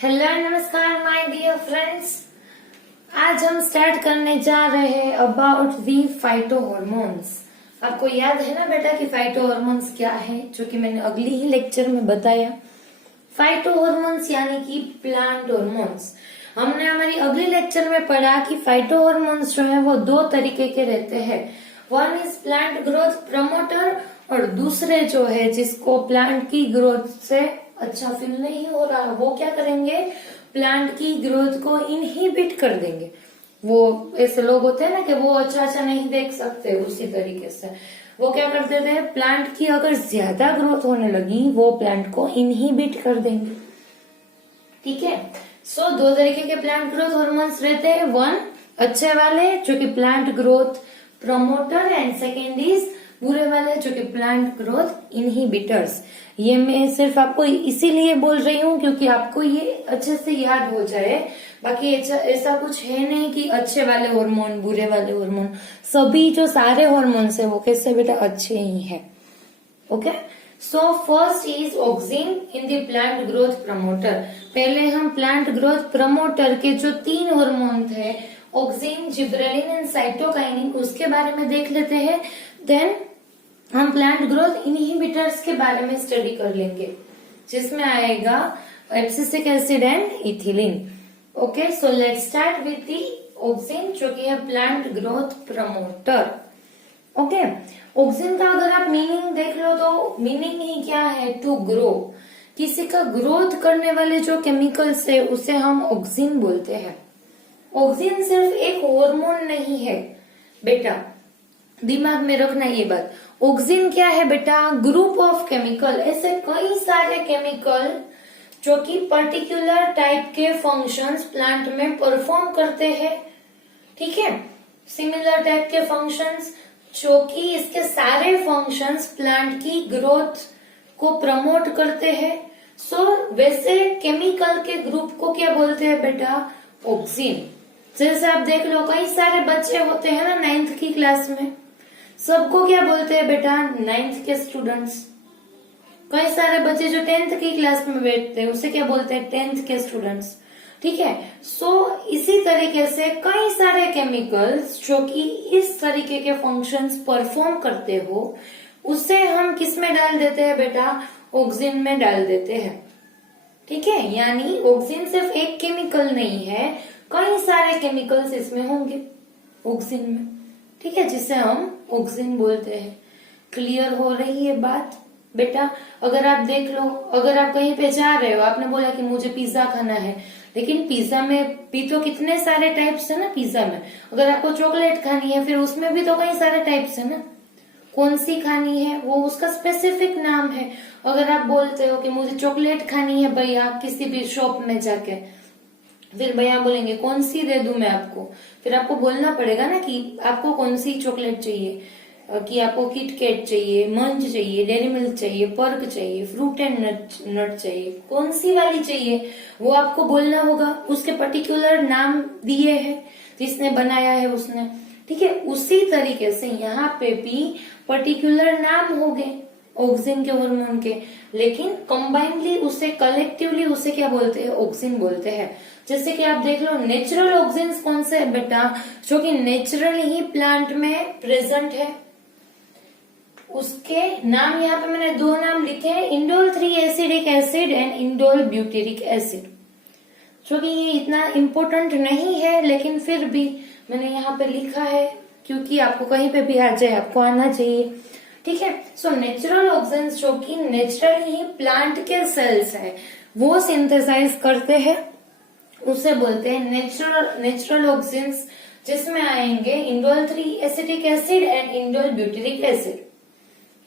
Hello नमस्कार my dear friends. आज हम स्टार्ट करने जा रहे हैं अबाउट दी फाइटो हॉर्मोन्स। आपको याद है ना बेटा कि फाइटो हॉर्मोन्स क्या है, जो कि मैंने अगली ही लेक्चर में बताया। फाइटो हॉर्मोन्स यानी कि प्लांट हॉर्मोन्स। हमने हमारी अगली लेक्चर में पढ़ा कि फाइटो हॉर्मोन्स जो है वो दो तरीके के रहते हैं। One is plant growth promoter और दूसरे जो है जिसको प्लांट की ग्रोथ से अच्छा फील नहीं हो रहा, वो क्या करेंगे, प्लांट की ग्रोथ को इनहिबिट कर देंगे। वो ऐसे लोग होते हैं ना कि वो अच्छा नहीं देख सकते, उसी तरीके से वो क्या कर देते हैं, प्लांट की अगर ज्यादा ग्रोथ होने लगी वो प्लांट को इनहिबिट कर देंगे। ठीक है। सो दो तरीके के प्लांट ग्रोथ हार्मोन्स रहते हैं। वन अच्छे वाले जो कि plant growth promoter and second is बुरे वाले जो कि प्लांट ग्रोथ इनहिबिटर्स। ये मैं सिर्फ आपको इसीलिए बोल रही हूँ क्योंकि आपको ये अच्छे से याद हो जाए। बाकी ऐसा कुछ है नहीं कि अच्छे वाले हार्मोन बुरे वाले हार्मोन, सभी जो सारे हार्मोन्स है वो कैसे बेटा अच्छे ही है। Okay. So first is auxin in the plant growth promoter. पहले हम प्लांट ग्रोथ प्रमोटर के जो तीन हार्मोन थे, ऑक्सिन, जिब्रेलिन एंड साइटोकाइनिन, उसके बारे में देख लेते हैं। देन हम प्लांट ग्रोथ इनहिबिटर्स के बारे में स्टडी कर लेंगे, जिसमें आएगा abscisic acid and ethylene. Okay, so let's start with the auxin जो कि है plant growth promoter. Okay, auxin का अगर आप मीनिंग देख लो तो मीनिंग ही क्या है, टू ग्रो। किसी का ग्रोथ करने वाले जो केमिकल्स है उसे हम ऑक्सिन बोलते हैं। ऑक्सिन सिर्फ एक हार्मोन नहीं है बेटा, दिमाग में रखना ये बात। ऑक्सिन क्या है बेटा, ग्रुप ऑफ केमिकल, ऐसे कई सारे केमिकल जो कि पर्टिकुलर टाइप के फंक्शंस प्लांट में परफॉर्म करते हैं। ठीक है, सिमिलर टाइप के फंक्शंस जो कि इसके सारे फंक्शंस प्लांट की ग्रोथ को प्रमोट करते हैं। सो वैसे केमिकल के ग्रुप को क्या बोलते हैं बेटा, ऑक्सिन। जैसे आप देख लो कई सारे बच्चे होते हैं ना 9th की क्लास में, सबको क्या बोलते हैं बेटा, 9th के स्टूडेंट्स। कई सारे बच्चे जो 10th की क्लास में बैठते हैं उसे क्या बोलते हैं, 10th के स्टूडेंट्स। ठीक है। सो इसी तरीके से कई सारे केमिकल्स जो कि इस तरीके के फंक्शंस परफॉर्म करते हो, उसे हम किस में डाल देते हैं बेटा, ऑक्सिन में डाल देते हैं। ठीक है, यानी ऑक्सिन सिर्फ एक केमिकल नहीं है, कई सारे केमिकल्स इसमें होंगे ऑक्सिन में। ठीक है, जिसे हम ऑक्सिन बोलते हैं। क्लियर हो रही है बात बेटा? अगर आप देख लो, अगर आप कहीं पे जा रहे हो, आपने बोला कि मुझे पिज्जा खाना है, लेकिन पिज्जा में भी तो कितने सारे टाइप्स है ना पिज्जा में। अगर आपको चॉकलेट खानी है फिर उसमें भी तो कई सारे टाइप्स है ना, कौन सी खानी है वो उसका स्पेसिफिक नाम है। अगर आप बोलते हो कि मुझे चॉकलेट खानी है भैया किसी भी शॉप में जाके, फिर भैया बोलेंगे कौन सी दे दूं मैं आपको, फिर आपको बोलना पड़ेगा ना कि आपको कौन सी चॉकलेट चाहिए, कि आपको किटकैट चाहिए, मंच चाहिए, डेयरी मिल्क चाहिए, पर्क चाहिए, फ्रूट एंड नट चाहिए, कौन सी वाली चाहिए वो आपको बोलना होगा। उसके पर्टिकुलर नाम दिए हैं जिसने बनाया है उसने। ठीक है, उसी तरीके से यहाँ पे भी पर्टिकुलर नाम हो गए ऑक्सिन के हार्मोन के, लेकिन कंबाइनली उसे कलेक्टिवली उसे क्या बोलते हैं, ऑक्सिन बोलते हैं। जैसे कि आप देख लो नेचुरल ऑक्सिन्स कौन से है बेटा, जो कि नेचुरली ही प्लांट में प्रेजेंट है। उसके नाम यहाँ पे मैंने दो नाम लिखे हैं, indole 3 acidic acid and indole butyric acid. जो कि ये इतना इम्पोर्टेंट नहीं है लेकिन फिर भी मैंने यहाँ पे लिखा है क्योंकि आपको कहीं पे भी आ जाए आपको आना चाहिए। ठीक है, सो नेचुरल ऑक्सिन्स जो कि नेचुरली ही प्लांट के सेल्स है वो सिंथेसाइज करते हैं, उसे बोलते हैं नेचुरल ऑक्सिन्स, जिसमें आएंगे indole 3 acetic acid and indole butyric acid.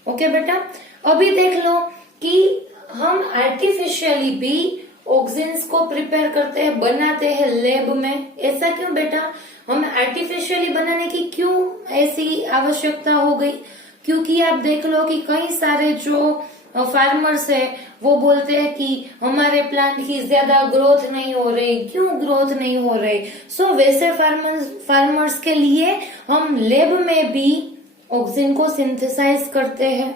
Okay बेटा, अभी देख लो कि हम आर्टिफिशियली भी ऑक्सिन्स को प्रिपेयर करते हैं, बनाते हैं लैब में। ऐसा क्यों बेटा, हमें आर्टिफिशियली बनाने की क्यों ऐसी आवश्यकता हो गई? क्योंकि आप देख लो कि कई सारे जो फार्मर्स है वो बोलते हैं कि हमारे प्लांट की ज्यादा ग्रोथ नहीं हो रही। क्यों ग्रोथ नहीं हो रही? सो वैसे फार्मर्स के लिए हम लैब में भी ऑक्सिन को सिंथेसाइज करते हैं,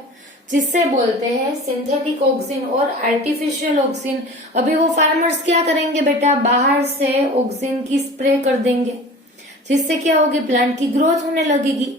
जिससे बोलते हैं सिंथेटिक ऑक्सीजन और आर्टिफिशियल ऑक्सीजन। अभी वो फार्मर्स क्या करेंगे बेटा, बाहर से ऑक्सीजन की स्प्रे कर देंगे, जिससे क्या होगी, प्लांट की ग्रोथ होने लगेगी।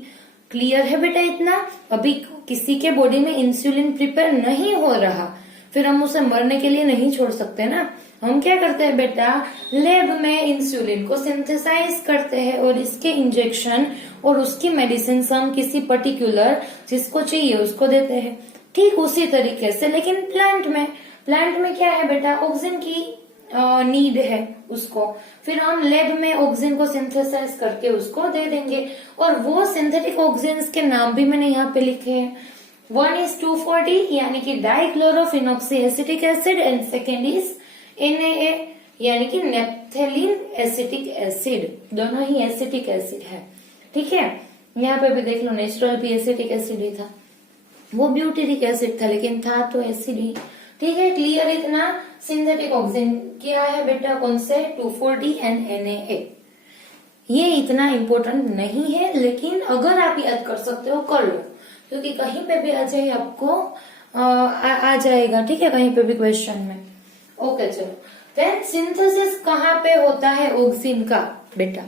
क्लियर है बेटा इतना? अभी किसी के बॉडी में इंसुलिन प्रिपेयर नहीं हो रहा, फिर हम उसे मरने के लिए नहीं छोड़ सकते ना। हम क्या करते हैं बेटा, लैब में इंसुलिन को सिंथेसाइज करते हैं और इसके इंजेक्शन और उसकी मेडिसिन हम किसी पर्टिकुलर जिसको चाहिए उसको देते हैं। ठीक उसी तरीके से लेकिन प्लांट में क्या है बेटा, ऑक्सीजन की नीड है उसको, फिर हम लैब में ऑक्सीजन को सिंथेसाइज करके उसको दे देंगे। और वो सिंथेटिक ऑक्सीजन के नाम भी मैंने यहाँ पे लिखे हैं। 1:240 यानी कि dichlorophenoxy acetic acid and second is NaA यानी कि नेप्थेलिन एसिटिक एसिड। दोनों ही एसिटिक एसिड है, ठीक है। यहाँ पे भी देख लो, नेचुरल भी एसिटिक एसिड ही था, वो ब्यूटेरिक एसिड था लेकिन था तो एसिड ही, ठीक है। क्लियर इतना? सिंथेटिक ऑक्सीजन क्या है बेटा, कौन से, 240 एंड NaA। ये इतना इम्पोर्टेंट नहीं है, लेकिन अगर आप याद कर सकते हो कर लो, क्योंकि कहीं पे भी आ जाए आपको आ जाएगा, ठीक है, कहीं पे भी क्वेश्चन में। ओके चलो, देन सिंथेसिस कहाँ पे होता है ऑक्सीजन का बेटा,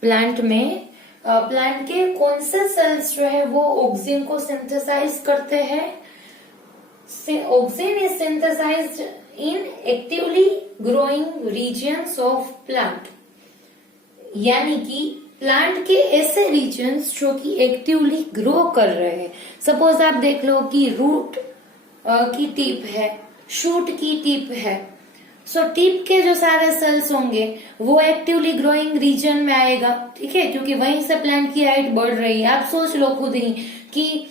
प्लांट में। प्लांट के कौन से सेल्स जो है वो ऑक्सीजन को सिंथेसाइज करते हैं। Oxygen is synthesized in actively growing regions of plant, यानी कि प्लांट के ऐसे रीजन्स जो कि एक्टिवली ग्रो कर रहे हैं। सपोज आप देख लो कि रूट की टिप है, शूट की टिप है, सो टिप के जो सारे सेल्स होंगे वो एक्टिवली ग्रोइंग रीजन में आएगा, ठीक है, क्योंकि वहीं से प्लांट की हाइट बढ़ रही है। आप सोच लो खुद ही कि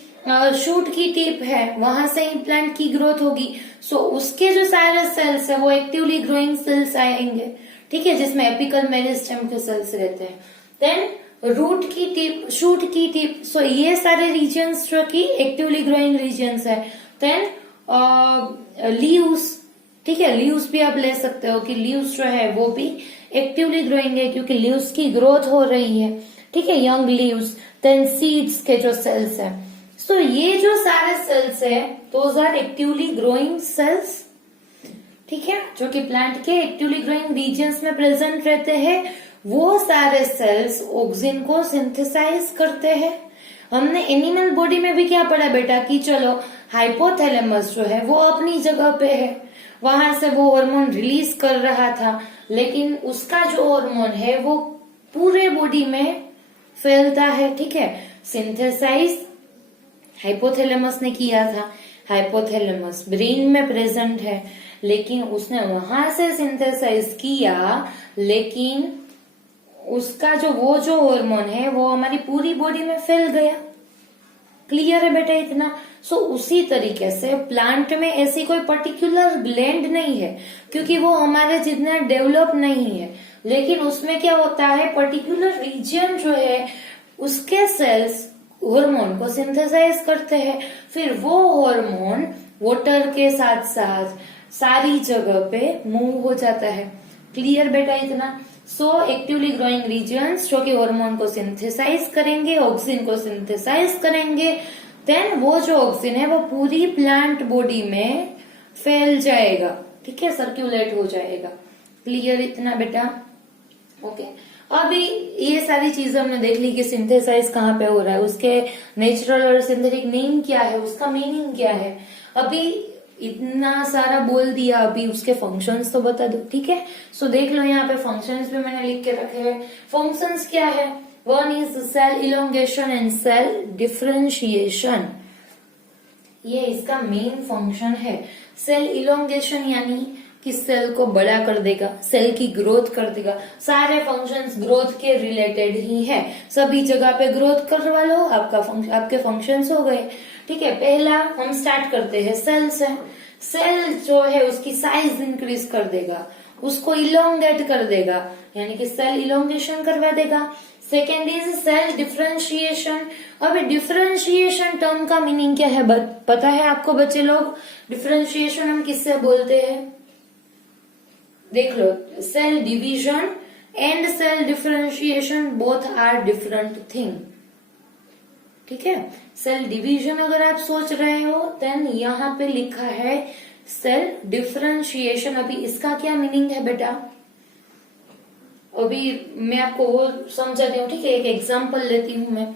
शूट की टिप है, वहां से ही प्लांट की ग्रोथ होगी, सो उसके जो सारे सेल्स है वो एक्टिवली ग्रोइंग सेल्स आएंगे, ठीक है, जिसमें एपिकल मेरिस्टेम के सेल्स रहते हैं। देन रूट की टिप, शूट की टिप, सो ये सारे रीजन्स जो कि एक्टिवली ग्रोइंग रीजन्स है। देन लीव्स, ठीक है, लीव्स भी आप ले सकते हो कि लीव्स जो है वो भी एक्टिवली ग्रोइंग है क्योंकि लीव्स की ग्रोथ हो रही है, ठीक है, यंग लीव्स। देन सीड्स के जो सेल्स है, सो ये जो सारे सेल्स है those are actively growing cells, ठीक है, जो कि प्लांट के एक्टिवली ग्रोइंग रीजन्स में प्रेजेंट रहते हैं। वो सारे सेल्स ऑक्सीजन को सिंथेसाइज करते हैं। हमने एनिमल बॉडी में भी क्या पढ़ा बेटा कि चलो हाइपोथैलेमस जो है वो अपनी जगह पे है, वहां से वो हार्मोन रिलीज कर रहा था, लेकिन उसका जो हार्मोन है वो पूरे बॉडी में फैलता है, ठीक है। सिंथेसाइज हाइपोथैलेमस ने किया था, हाइपोथैलेमस ब्रेन में प्रेजेंट है, लेकिन उसने वहां से सिंथेसाइज किया, लेकिन उसका जो हार्मोन है वो हमारी पूरी बॉडी में फैल गया। क्लियर है बेटा इतना? सो उसी तरीके से प्लांट में ऐसी कोई पर्टिकुलर ग्लैंड नहीं है क्योंकि वो हमारे जितना डेवलप नहीं है, लेकिन उसमें क्या होता है, पर्टिकुलर रीजन जो है उसके सेल्स हार्मोन को सिंथेसाइज करते हैं, फिर वो हार्मोन वाटर के साथ साथ सारी जगह पे मूव हो जाता है। क्लियर बेटा इतना? सो एक्टिवली ग्रोइंग रीजन्स जो कि हार्मोन को सिंथेसाइज करेंगे, ऑक्सीजन को सिंथेसाइज करेंगे, देन वो जो ऑक्सीजन है वो पूरी प्लांट बॉडी में फैल जाएगा, ठीक है, सर्कुलेट हो जाएगा। क्लियर इतना बेटा? ओके, अभी ये सारी चीजें हमने देख ली कि सिंथेसाइज कहाँ पे हो रहा है, उसके नेचुरल और सिंथेटिक नेम क्या है, उसका मीनिंग क्या है। अभी इतना सारा बोल दिया, अभी उसके फंक्शंस तो बता दो, ठीक है। सो देख लो यहाँ पे फंक्शंस भी मैंने लिख के रखे हैं। फंक्शंस क्या है? One is cell elongation and cell differentiation, ये इसका मेन फंक्शन है। सेल इलोंगेशन यानी कि सेल को बड़ा कर देगा, सेल की ग्रोथ कर देगा। सारे फंक्शंस ग्रोथ के रिलेटेड ही है, सभी जगह पे ग्रोथ करवा लो, आपके फंक्शंस हो गए, ठीक है। पहला हम स्टार्ट करते हैं सेल से। सेल जो है उसकी साइज इंक्रीज कर देगा, उसको इलोंगेट कर देगा, यानी कि सेल इलोंगेशन करवा देगा। Second is cell differentiation. अब डिफरेंशिएशन टर्म का मीनिंग क्या है पता है आपको बच्चे लोग? डिफरेंशिएशन हम किससे बोलते हैं? देख लो, cell division and cell differentiation both are different thing. ठीक है। सेल डिवीजन अगर आप सोच रहे हो देन यहाँ पे लिखा है सेल डिफरेंशिएशन। अभी इसका क्या मीनिंग है बेटा, अभी मैं आपको वो समझाती हूँ, ठीक है। एक एग्जांपल लेती हूँ मैं।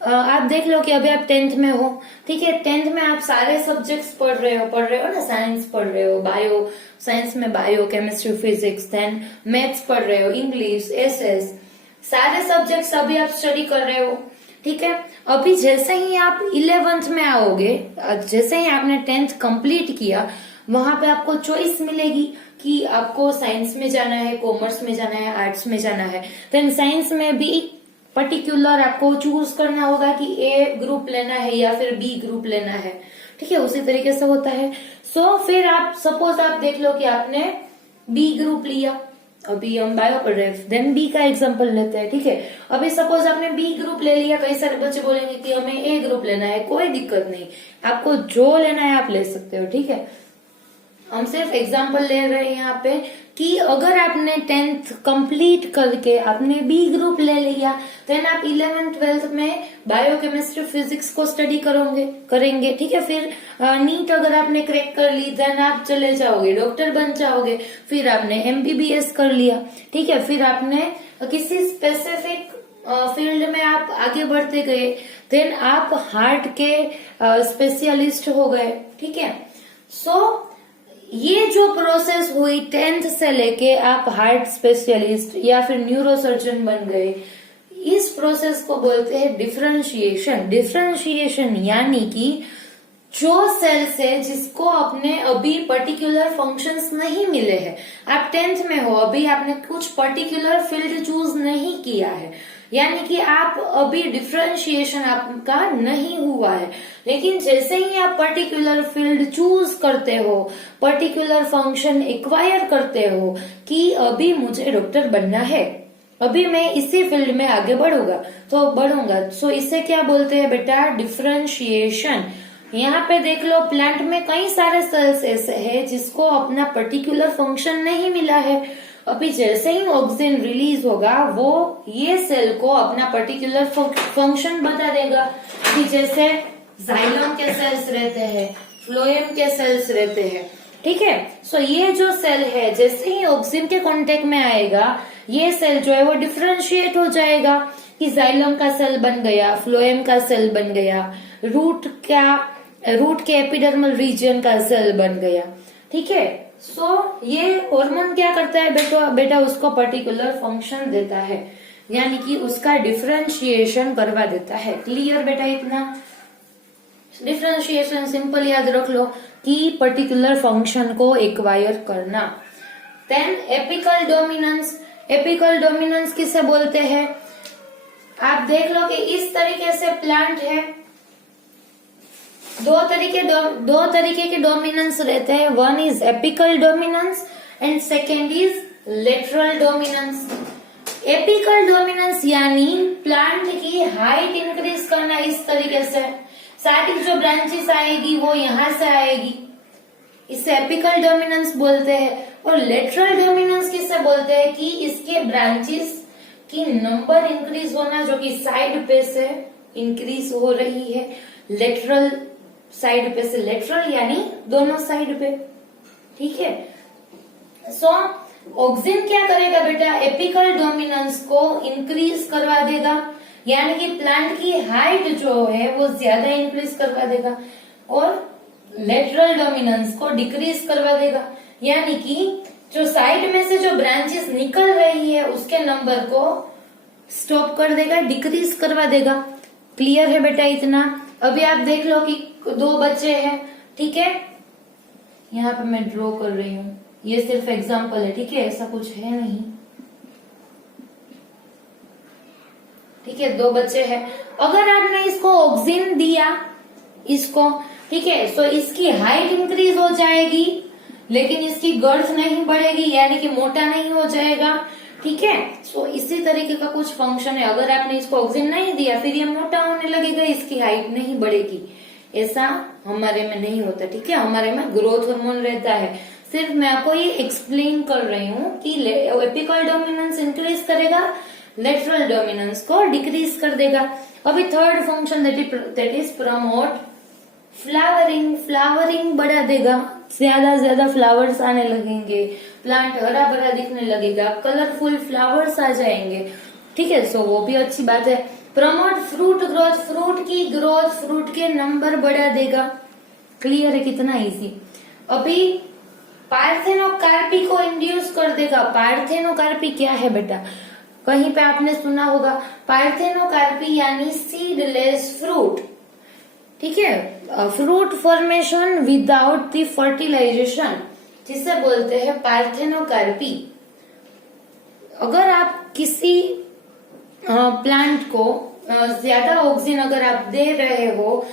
आप देख लो कि अभी आप 10th में हो, ठीक है। 10th में आप सारे सब्जेक्ट्स पढ़ रहे हो ना, साइंस पढ़ रहे हो, बायो साइंस में bio, chemistry, physics, then maths पढ़ रहे हो, इंग्लिश, एसएस, सारे सब्जेक्ट्स अभी आप स्टडी कर रहे हो, ठीक है। अभी जैसे ही आप 11th में आओगे, जैसे ही आपने 10th कंप्लीट किया, वहां पे आपको चॉइस मिलेगी कि आपको साइंस में जाना है, कॉमर्स में जाना है, आर्ट्स में जाना है। देन साइंस में भी पर्टिकुलर आपको चूज करना होगा कि ए ग्रुप लेना है या फिर बी ग्रुप लेना है, ठीक है। उसी तरीके से होता है। सो फिर आप सपोज आप देख लो कि आपने बी ग्रुप लिया, अभी हम बायो पढ़ रहे हैं, देन बी का एग्जांपल लेते हैं, ठीक है। अभी सपोज आपने बी ग्रुप ले लिया, कई सारे बच्चे बोलेंगे कि हमें ए ग्रुप लेना है, कोई दिक्कत नहीं, आपको जो लेना है आप ले सकते हो, ठीक है। हम सिर्फ एग्जांपल ले रहे हैं यहाँ पे कि अगर आपने 10th कंप्लीट करके आपने बी ग्रुप ले लिया, देन आप 11th 12th में बायो, केमिस्ट्री, फिजिक्स को स्टडी करेंगे, ठीक है। फिर नीट अगर आपने क्रैक कर ली, देन आप चले जाओगे, डॉक्टर बन जाओगे। फिर आपने एमबीबीएस कर लिया, ठीक है। फिर आपने किसी स्पेसिफिक फील्ड में आप आगे बढ़ते गए, देन आप हार्ट के स्पेशलिस्ट हो गए, ठीक है। सो ये जो प्रोसेस हुई 10th से लेके आप हार्ट स्पेशलिस्ट या फिर न्यूरोसर्जन बन गए, इस प्रोसेस को बोलते हैं डिफरेंशिएशन। डिफरेंशिएशन यानी कि जो सेल्स है जिसको अपने अभी पर्टिकुलर फंक्शंस नहीं मिले हैं, आप 10th में हो, अभी आपने कुछ पर्टिकुलर फील्ड चूज नहीं किया है, यानी कि आप अभी डिफरेंशिएशन आपका नहीं हुआ है। लेकिन जैसे ही आप पर्टिकुलर फील्ड चूज करते हो, पर्टिकुलर फंक्शन एक्वायर करते हो कि अभी मुझे डॉक्टर बनना है, अभी मैं इसी फील्ड में आगे बढ़ूंगा, सो इसे क्या बोलते हैं बेटा, डिफरेंशिएशन। यहाँ पे देख लो प्लांट में कई सारे सेल्स ऐसे हैं जिसको अपना पर्टिकुलर फंक्शन नहीं मिला है। अभी जैसे ही ऑक्सीजन रिलीज होगा, वो ये सेल को अपना पर्टिकुलर फंक्शन बता देगा कि जैसे जाइलम के सेल्स रहते हैं, फ्लोएम के सेल्स रहते हैं, ठीक है। सो ये जो सेल है जैसे ही ऑक्सीजन के कांटेक्ट में आएगा, ये सेल जो है वो डिफरेंशिएट हो जाएगा कि जाइलम का सेल बन गया, फ्लोएम का सेल बन गया, रूट के एपिडर्मल रीजन का सेल बन गया, ठीक है। सो ये हार्मोन क्या करता है बेटा उसको पर्टिकुलर फंक्शन देता है, यानी कि उसका डिफरेंशिएशन करवा देता है। क्लियर बेटा इतना? डिफरेंशिएशन सिंपल याद रख लो कि पर्टिकुलर फंक्शन को एक्वायर करना। Then apical dominance. Apical dominance किसे बोलते हैं? आप देख लो कि इस तरीके से प्लांट है, दो तरीके के डोमिनेंस रहते हैं। One is apical dominance and second is lateral dominance. Apical dominance यानी प्लांट की हाइट इंक्रीज करना इस तरीके से, स्टार्टिंग जो ब्रांचेस आएगी वो यहां से आएगी, इसे एपिकल डोमिनेंस बोलते हैं। और लेटरल डोमिनेंस किसे बोलते हैं कि इसके ब्रांचेस की नंबर इंक्रीज होना, जो कि साइड पे से इंक्रीज हो रही है, लेटरल साइड पे से, लेटरल यानी दोनों साइड पे, ठीक है। सो ऑक्सीजन क्या करेगा बेटा, एपिकल डोमिनेंस को इंक्रीज करवा देगा, यानी कि प्लांट की हाइट जो है वो ज्यादा इंक्रीज करवा देगा, और लेटरल डोमिनेंस को डिक्रीज करवा देगा, यानी कि जो साइड में से जो ब्रांचेस निकल रही है उसके नंबर को स्टॉप कर देगा, डिक्रीज करवा देगा। क्लियर है बेटा इतना? अभी आप देख लो कि दो बच्चे हैं, ठीक है, यहाँ पे मैं ड्रॉ कर रही हूँ, ये सिर्फ एग्जांपल है, ठीक है, ऐसा कुछ है नहीं, ठीक है। दो बच्चे हैं, अगर आपने इसको ऑक्सीजन दिया, इसको, ठीक है, सो इसकी हाइट इंक्रीज हो जाएगी, लेकिन इसकी गर्थ नहीं बढ़ेगी, यानी कि मोटा नहीं हो जाएगा, ठीक है। सो इसी तरीके का कुछ फंक्शन है। अगर आपने इसको ऑक्सीजन नहीं दिया, फिर ये मोटा होने लगेगा, इसकी हाइट नहीं बढ़ेगी, ऐसा हमारे में नहीं होता, ठीक है। हमारे में ग्रोथ हार्मोन रहता है। सिर्फ मैं आपको ये एक्सप्लेन कर रही हूँ कि एपिकल डोमिनेंस इंक्रीज करेगा, लेटरल डोमिनेंस को डिक्रीज कर देगा। अभी third function that is promote flowering, flowering बढ़ा देगा, ज्यादा ज्यादा फ्लावर्स आने लगेंगे, प्लांट हरा भरा दिखने लगेगा, कलरफुल फ्लावर्स आ जाएंगे, ठीक है। सो वो भी अच्छी बात है। प्रमोट फ्रूट ग्रोथ, फ्रूट की ग्रोथ, फ्रूट के नंबर बढ़ा देगा। क्लियर है कितना इजी। अभी पार्थेनोकार्पी को इंड्यूस कर देगा। पार्थेनोकार्पी क्या है बेटा, कहीं पे आपने सुना होगा, पार्थेनोकार्पी यानी सीडलेस फ्रूट, ठीक है, fruit formation without the fertilization, जिसे बोलते हैं पार्थेनोकार्पी। अगर आप किसी प्लांट को ज्यादा ऑक्सीजन अगर आप दे रहे हो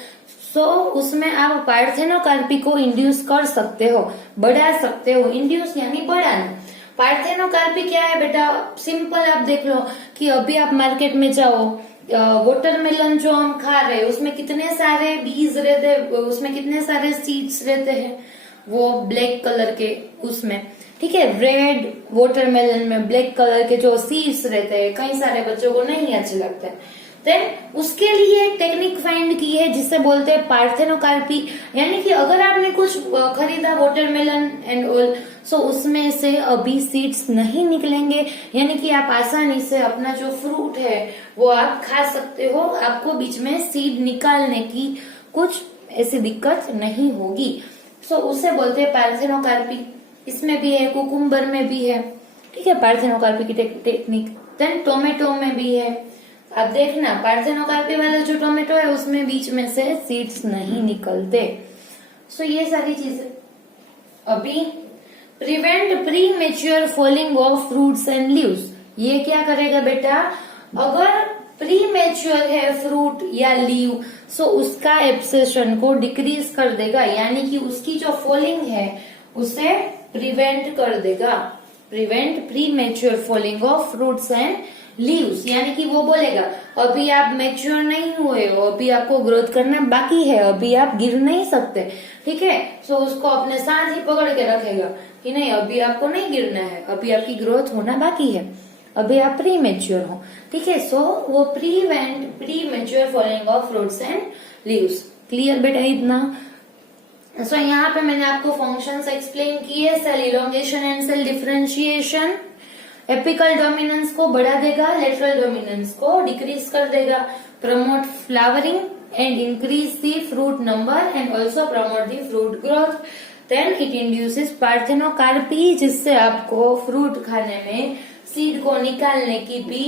तो उसमें आप पार्थेनोकार्पी को इंड्यूस कर सकते हो, बढ़ा सकते हो। इंड्यूस यानी बढ़ाना। पार्थेनोकार्पी क्या है बेटा, सिंपल आप देख लो कि अभी आप मार्केट में जाओ, वाटरमेलन जो हम खा रहे हैं उसमें कितने सारे बीज रहते हैं, उसमें कितने सारे सीड्स रहते हैं, वो ब्लैक कलर के उसमें, ठीक है। रेड वाटरमेलन में ब्लैक कलर के जो सीड्स रहते हैं कई सारे बच्चों को नहीं अच्छे लगते हैं। देन उसके लिए एक टेक्निक फाइंड की है जिसे बोलते हैं पार्थेनोकार्पी। यानी कि अगर आपने कुछ खरीदा वाटरमेलन एंड ऑल, सो उसमें से अभी सीड्स नहीं निकलेंगे, यानी कि आप आसानी से अपना जो फ्रूट है वो आप खा सकते हो, आपको बीच में सीड निकालने की कुछ ऐसी दिक्कत नहीं होगी। सो उसे बोलते हैं पार्थेनोकार्पी। इसमें भी है, कुकुम्बर में भी है, ठीक है, पार्थेनोकार्पी की टेक्निक। देन टोमेटो में भी है। आप देखना पार्थेनोकार्पी वाला जो टोमेटो है उसमें बीच में से सीड्स नहीं निकलते। सो ये सारी चीजें। अभी prevent premature falling of fruits and leaves, ये क्या करेगा बेटा, अगर प्री मेच्योर है फ्रूट या लीव, सो उसका एब्सेशन को डिक्रीज कर देगा, यानी कि उसकी जो फॉलिंग है उसे प्रिवेंट कर देगा। Prevent premature falling of fruits and leaves, यानी कि वो बोलेगा अभी आप मेच्योर नहीं हुए हो, अभी आपको ग्रोथ करना बाकी है, अभी आप गिर नहीं सकते, ठीक है। सो उसको अपने साथ ही पकड़ के रखेगा कि नहीं, अभी आपको नहीं गिरना है, अभी आपकी ग्रोथ होना बाकी है, अभी आप प्री मेच्योर हो, ठीक है। सो वो prevent premature falling of fruits and leaves. Clear बेटा इतना। सो यहाँ पे मैंने आपको फंक्शंस एक्सप्लेन किए, cell elongation and cell differentiation. Apical dominance को बढ़ा देगा, लेटरल डोमिनेंस को डिक्रीज कर देगा। Promote flowering and increase the fruit number and also promote the fruit growth. Then it induces parthenocarpy, जिससे आपको फ्रूट खाने में सीड को निकालने की भी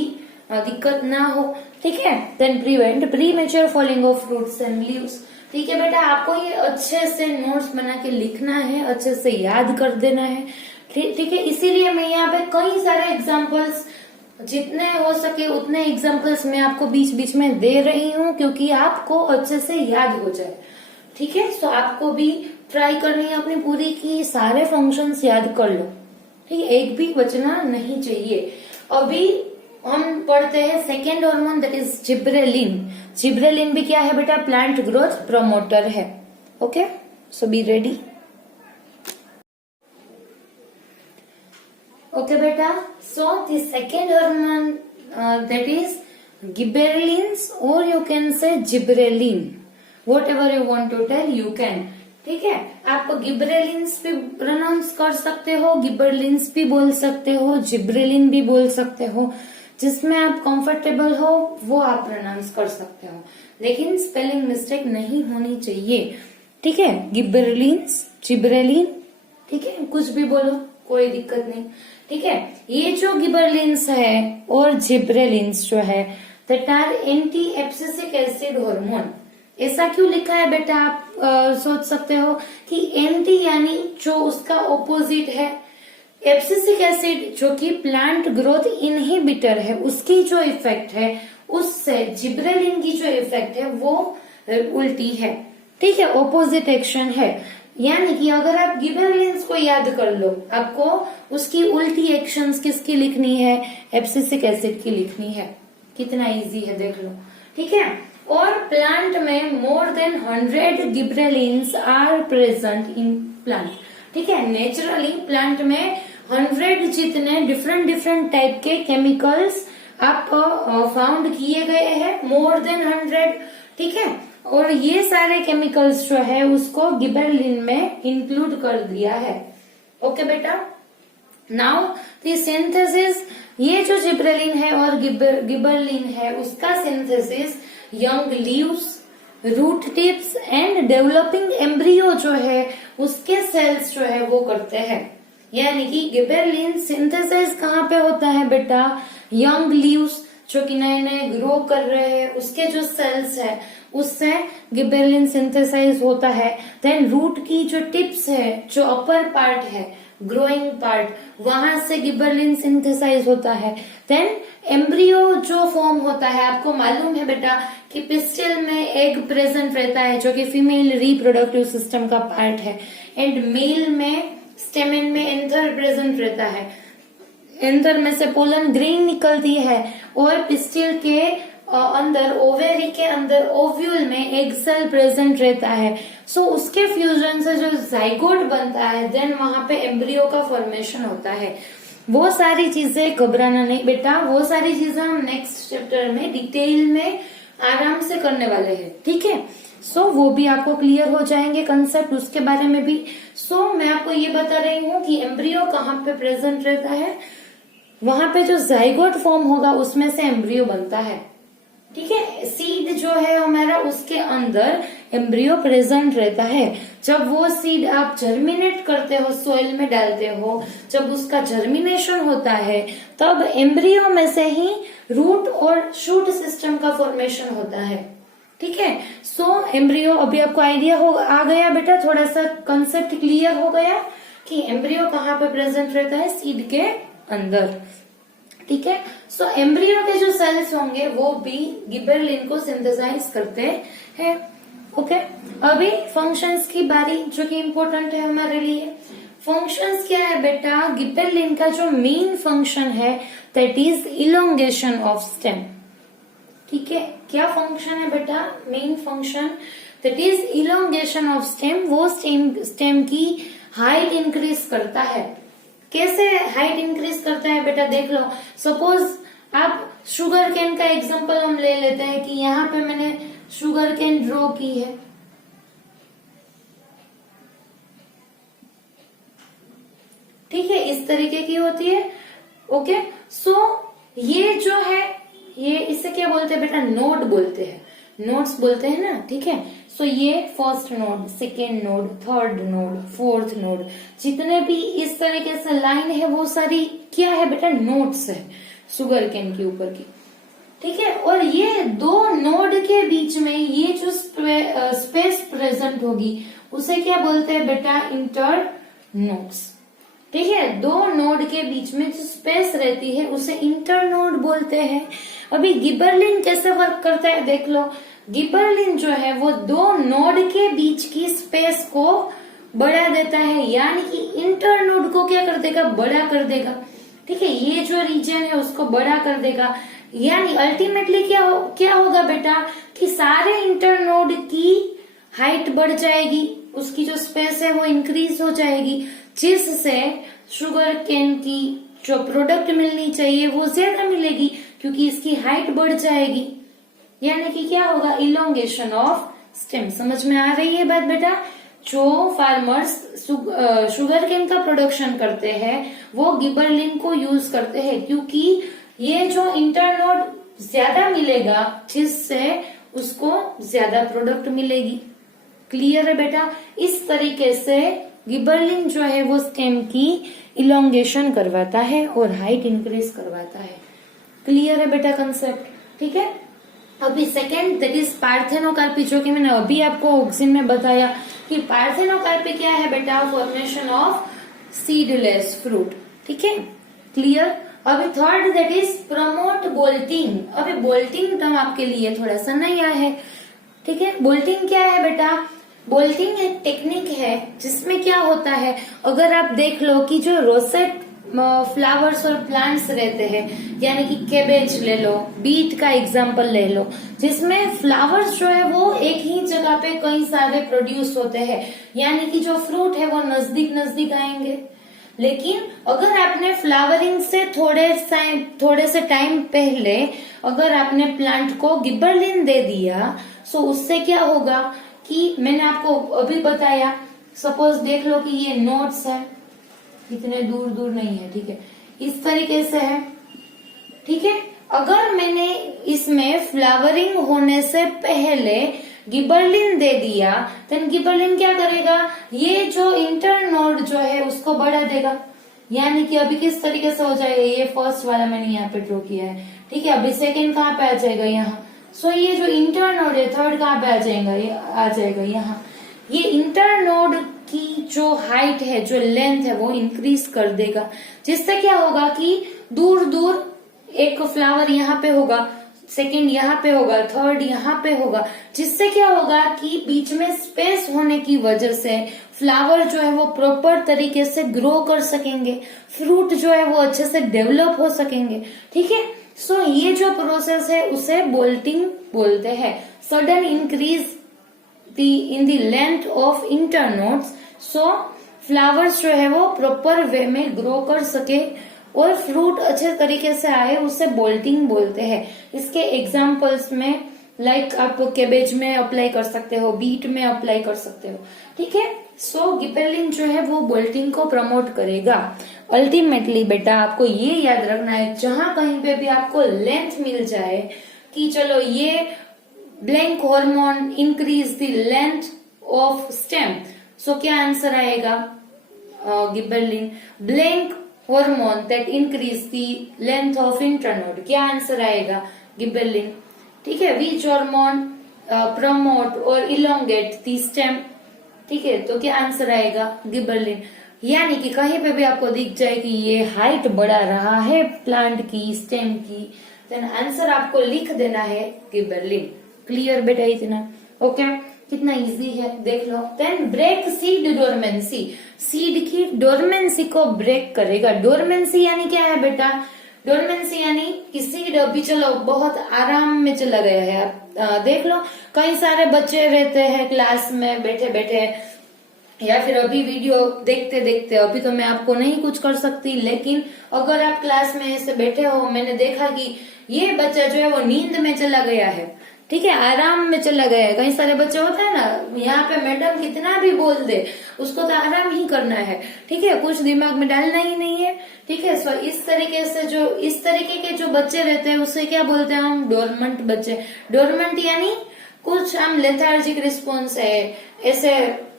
दिक्कत ना हो, ठीक है। Then prevent premature falling of fruits and leaves, ठीक है बेटा। आपको ये अच्छे से नोट्स बना के लिखना है, अच्छे से याद कर देना है, ठीक है। इसीलिए मैं यहाँ पे कई सारे एग्जाम्पल्स, जितने हो सके उतने एग्जाम्पल्स मैं आपको बीच बीच में दे रही हूँ, क्योंकि आपको अच्छे से याद हो जाए, ठीक है। सो आपको भी ट्राई करनी है अपनी पूरी की सारे फंक्शंस याद कर लो, ठीक है, एक भी बचना नहीं चाहिए। अभी हम पढ़ते हैं second hormone that is gibberellin. Gibberellin भी क्या है बेटा, प्लांट ग्रोथ प्रमोटर है। Okay, so be ready. Okay beta, so the second hormone that is gibberellins, or you can say gibberellin, whatever you want to tell you can, ठीक है। आप गिबरेलिन्स भी pronounce कर सकते हो, गिबरलिन्स भी बोल सकते हो, जिब्रेलिन भी बोल सकते हो, जिसमें आप कंफर्टेबल हो वो आप प्रोनाउंस कर सकते हो, लेकिन स्पेलिंग मिस्टेक नहीं होनी चाहिए, ठीक है। गिबरलिन्स, जिब्रेलिन, ठीक है, कुछ भी बोलो कोई दिक्कत नहीं, ठीक है। ये जो गिबरलिन्स है और जिब्रेलिन्स जो है that are anti abscisic acid hormone. ऐसा क्यों लिखा है बेटा, आप सोच सकते हो कि एंटी यानी जो उसका ऑपोजिट है, एब्सिसिक एसिड जो कि प्लांट ग्रोथ इनहिबिटर है, उसकी जो इफेक्ट है उससे जिब्रेलिन की जो इफेक्ट है वो उल्टी है, ठीक है, ऑपोजिट एक्शन है। यानी कि अगर आप गिबरेलिन्स को याद कर लो, आपको उसकी उल्टी एक्शंस किसकी लिखनी है, एब्सिसिक एसिड की लिखनी है। कितना इजी है देख लो, ठीक है। और प्लांट में more than 100 gibberellins are present in plant, ठीक है। नेचुरली प्लांट में 100 जितने डिफरेंट टाइप के केमिकल्स आप फाउंड किए गए हैं, मोर देन 100, ठीक है। और ये सारे केमिकल्स जो है उसको गिबेरलिन में इंक्लूड कर दिया है। ओके बेटा, नाउ द सिंथेसिस, ये जो जिब्रेलिन है और गिबेरलिन है उसका synthesis young leaves, root tips and developing embryo जो है उसके सेल्स जो है वो करते हैं। यानी कि गिबेरलिन सिंथेसाइज कहाँ पे होता है बेटा, यंग लीव्स जो कि नए नए ग्रो कर रहे हैं उसके जो सेल्स है उससे गिबेरलिन सिंथेसाइज होता है। देन रूट की जो टिप्स है, जो अपर पार्ट है, ग्रोइंग पार्ट, वहां से गिबेरलिन सिंथेसाइज होता है। देन एम्ब्रियो जो फॉर्म होता है, आपको मालूम है बेटा कि पिस्टिल में एग प्रेजेंट रहता है जो कि फीमेल रिप्रोडक्टिव सिस्टम का पार्ट है, एंड मेल में स्टेमेन में एंथर प्रेजेंट रहता है। एंथर में से पोलन ग्रेन निकलती है और पिस्टिल के अंदर, ओवेरी के अंदर ओव्यूल में एग सेल प्रेजेंट रहता है। सो उसके फ्यूजन से जो जाइगोट बनता है, देन वहां पे एम्ब्रियो का फॉर्मेशन होता है। वो सारी चीजें घबराना नहीं बेटा, वो सारी चीजें हम नेक्स्ट चैप्टर में डिटेल में आराम से करने वाले हैं, ठीक है। सो वो भी आपको क्लियर हो जाएंगे कंसेप्ट, उसके बारे में भी। सो मैं आपको ये बता रही हूँ कि एम्ब्रियो कहाँ पे प्रेजेंट रहता है, वहां पे जो जाइगोट फॉर्म होगा उसमें से एम्ब्रियो बनता है, ठीक है। सीड जो है हमारा, उसके अंदर एम्ब्रियो प्रेजेंट रहता है। जब वो सीड आप जर्मिनेट करते हो, सॉइल में डालते हो, जब उसका जर्मिनेशन होता है तब एम्ब्रियो में से ही रूट और शूट सिस्टम का फॉर्मेशन होता है, ठीक है। सो एम्ब्रियो, अभी आपको आइडिया हो आ गया बेटा, थोड़ा सा कंसेप्ट क्लियर हो गया कि एम्ब्रियो कहाँ पे प्रेजेंट रहता है, सीड के अंदर, ठीक है। सो एम्ब्रियो के जो सेल्स होंगे वो भी गिबेरलिन को सिंथेसाइज करते हैं। ओके, अभी फंक्शंस की बारी, जो कि इम्पोर्टेंट है हमारे लिए। फंक्शंस क्या है बेटा, गिबेरलिन का जो मेन फंक्शन है that is elongation of stem, ठीक है। क्या फंक्शन है बेटा, main function that is elongation of stem. वो स्टेम की हाइट इंक्रीज करता है। कैसे हाइट इंक्रीज करता है बेटा, देख लो। सपोज आप शुगर केन का एग्जांपल हम ले लेते हैं कि यहाँ पे मैंने शुगर केन ड्रॉ की है, ठीक है, इस तरीके की होती है। ओके, सो ये जो है, ये इससे क्या बोलते हैं बेटा, नोड बोलते हैं, नोड्स बोलते हैं ना, ठीक है। सो ये first node, second node, third node, fourth node, जितने भी इस तरीके से लाइन है वो सारी क्या है बेटा, नोड्स है शुगर केन के ऊपर की, ठीक है। और ये दो नोड के बीच में ये जो स्पेस प्रेजेंट होगी उसे क्या बोलते हैं बेटा, इंटर नोड्स, ठीक है। दो नोड के बीच में जो स्पेस रहती है उसे इंटर नोड बोलते हैं। अभी गिबेरलिन कैसे वर्क करता है देख लो। गिबेरलिन जो है वो दो नोड के बीच की स्पेस को बढ़ा देता है, यानी कि इंटर नोड को क्या कर देगा, बड़ा कर देगा, ठीक है। ये जो रीजन है उसको बड़ा कर देगा, यानी अल्टीमेटली क्या होगा बेटा कि सारे इंटर नोड की हाइट बढ़ जाएगी, उसकी जो स्पेस है वो इंक्रीज हो जाएगी, जिससे शुगर केन की जो प्रोडक्ट मिलनी चाहिए वो ज्यादा मिलेगी क्योंकि इसकी हाइट बढ़ जाएगी। यानी कि क्या होगा, इलोंगेशन ऑफ स्टेम। समझ में आ रही है बात बेटा। जो फार्मर्स शुगर केन का प्रोडक्शन करते हैं वो गिबेरलिन को यूज करते हैं क्योंकि ये जो इंटरनोड ज्यादा मिलेगा जिससे उसको ज्यादा प्रोडक्ट मिलेगी। क्लियर है बेटा। इस तरीके से गिबेरलिन जो है वो स्टेम की इलोंगेशन करवाता है और हाइट इंक्रीज करवाता है। क्लियर है बेटा कंसेप्ट, ठीक है। अभी सेकेंड दैट इज पार्थेनोकार्पी, जो कि मैंने अभी आपको ऑक्सिन में बताया कि पार्थेनोकार्पी क्या है बेटा, फॉर्मेशन ऑफ सीडलेस फ्रूट, ठीक है। क्लियर। अभी third that is promote bolting. अभी बोल्टिंग टर्म आपके लिए थोड़ा सा नया है, ठीक है। बोल्टिंग क्या है बेटा, बोल्टिंग एक टेक्निक है जिसमें क्या होता है, अगर आप देख लो कि जो रोसेट फ्लावर्स और प्लांट्स रहते हैं, यानी कि कैबेज ले लो, बीट का एग्जांपल ले लो, जिसमें फ्लावर्स जो है वो एक ही जगह पे कई सारे प्रोड्यूस होते हैं, यानी कि जो फ्रूट है वो नजदीक नजदीक आएंगे। लेकिन अगर आपने फ्लावरिंग से थोड़े से टाइम पहले अगर आपने प्लांट को गिबरलिन दे दिया, तो उससे क्या होगा कि मैंने आपको अभी बताया, सपोज देख लो कि ये नोट्स है, इतने दूर दूर नहीं है, ठीक है, इस तरीके से है, ठीक है। अगर मैंने इसमें फ्लावरिंग होने से पहले गिबरलिन दे दिया, तो गिबरलिन क्या करेगा, ये जो इंटरनोड जो है उसको बढ़ा देगा, यानी कि अभी किस तरीके से हो जाएगा, ये फर्स्ट वाला मैंने यहाँ पे ड्रॉ किया है, ठीक है। अभी सेकेंड कहाँ पे आ जाएगा, यहाँ। सो ये जो इंटरनोड है थर्ड कहाँ पे आ जाएगा, ये आ जाएगा यहाँ। ये इंटरनोड की जो हाइट है, जो लेंथ है, वो इंक्रीज कर देगा, जिससे क्या होगा कि दूर दूर एक फ्लावर यहाँ पे होगा, सेकंड यहाँ पे होगा, थर्ड यहाँ पे होगा, जिससे क्या होगा कि बीच में स्पेस होने की वजह से फ्लावर जो है वो प्रॉपर तरीके से ग्रो कर सकेंगे, फ्रूट जो है वो अच्छे से डेवलप हो सकेंगे, ठीक है। सो ये जो प्रोसेस है उसे बोल्टिंग बोलते हैं। Sudden increase in the length of internodes, so flowers जो है वो प्रॉपर वे में ग्रो कर सके और फ्रूट अच्छे तरीके से आए, उसे बोल्टिंग बोलते हैं। इसके एग्जाम्पल्स में लाइक आप कैबेज में अप्लाई कर सकते हो, बीट में अप्लाई कर सकते हो, ठीक है। सो गिबरलिन जो है वो बोल्टिंग को प्रमोट करेगा। अल्टीमेटली बेटा आपको ये याद रखना है, जहां कहीं पे भी आपको लेंथ मिल जाए कि चलो ये blank hormone increase the length of stem, so क्या आंसर आएगा, gibberellin. Blank hormone that increase the length of internode, क्या आंसर आएगा, गिबरलिन, ठीक है। विच हार्मोन प्रमोट और इलोंगेट द स्टेम, ठीक है, तो क्या आंसर आएगा, गिबरलिन। यानी कि कहीं पे भी आपको दिख जाए कि ये हाइट बढ़ा रहा है प्लांट की, स्टेम की, देन आंसर आपको लिख देना है गिबरलिन। क्लियर बेटा इतना, ओके कितना इजी है देख लो। Then break seed dormancy, seed की डोरमेंसी को ब्रेक करेगा। डोरमेंसी यानी क्या है बेटा, डोरमेंसी यानी कि सीड अभी चलो बहुत आराम में चला गया है। आप देख लो कई सारे बच्चे रहते हैं क्लास में बैठे बैठे, या फिर अभी वीडियो देखते देखते, अभी तो मैं आपको नहीं कुछ कर सकती, लेकिन अगर आप क्लास में ऐसे बैठे हो, मैंने देखा कि ये बच्चा जो है वो नींद में चला गया है, ठीक है, आराम में चला गया है। कई सारे बच्चे होते हैं ना, यहाँ पे मैडम कितना भी बोल दे उसको तो आराम ही करना है, ठीक है, कुछ दिमाग में डालना ही नहीं है, ठीक है। सो इस तरीके से जो इस तरीके के जो बच्चे रहते हैं उसे क्या बोलते हैं हम, डोरमेंट बच्चे। डोरमेंट यानी कुछ हम लेथार्जिक रिस्पॉन्स है, ऐसे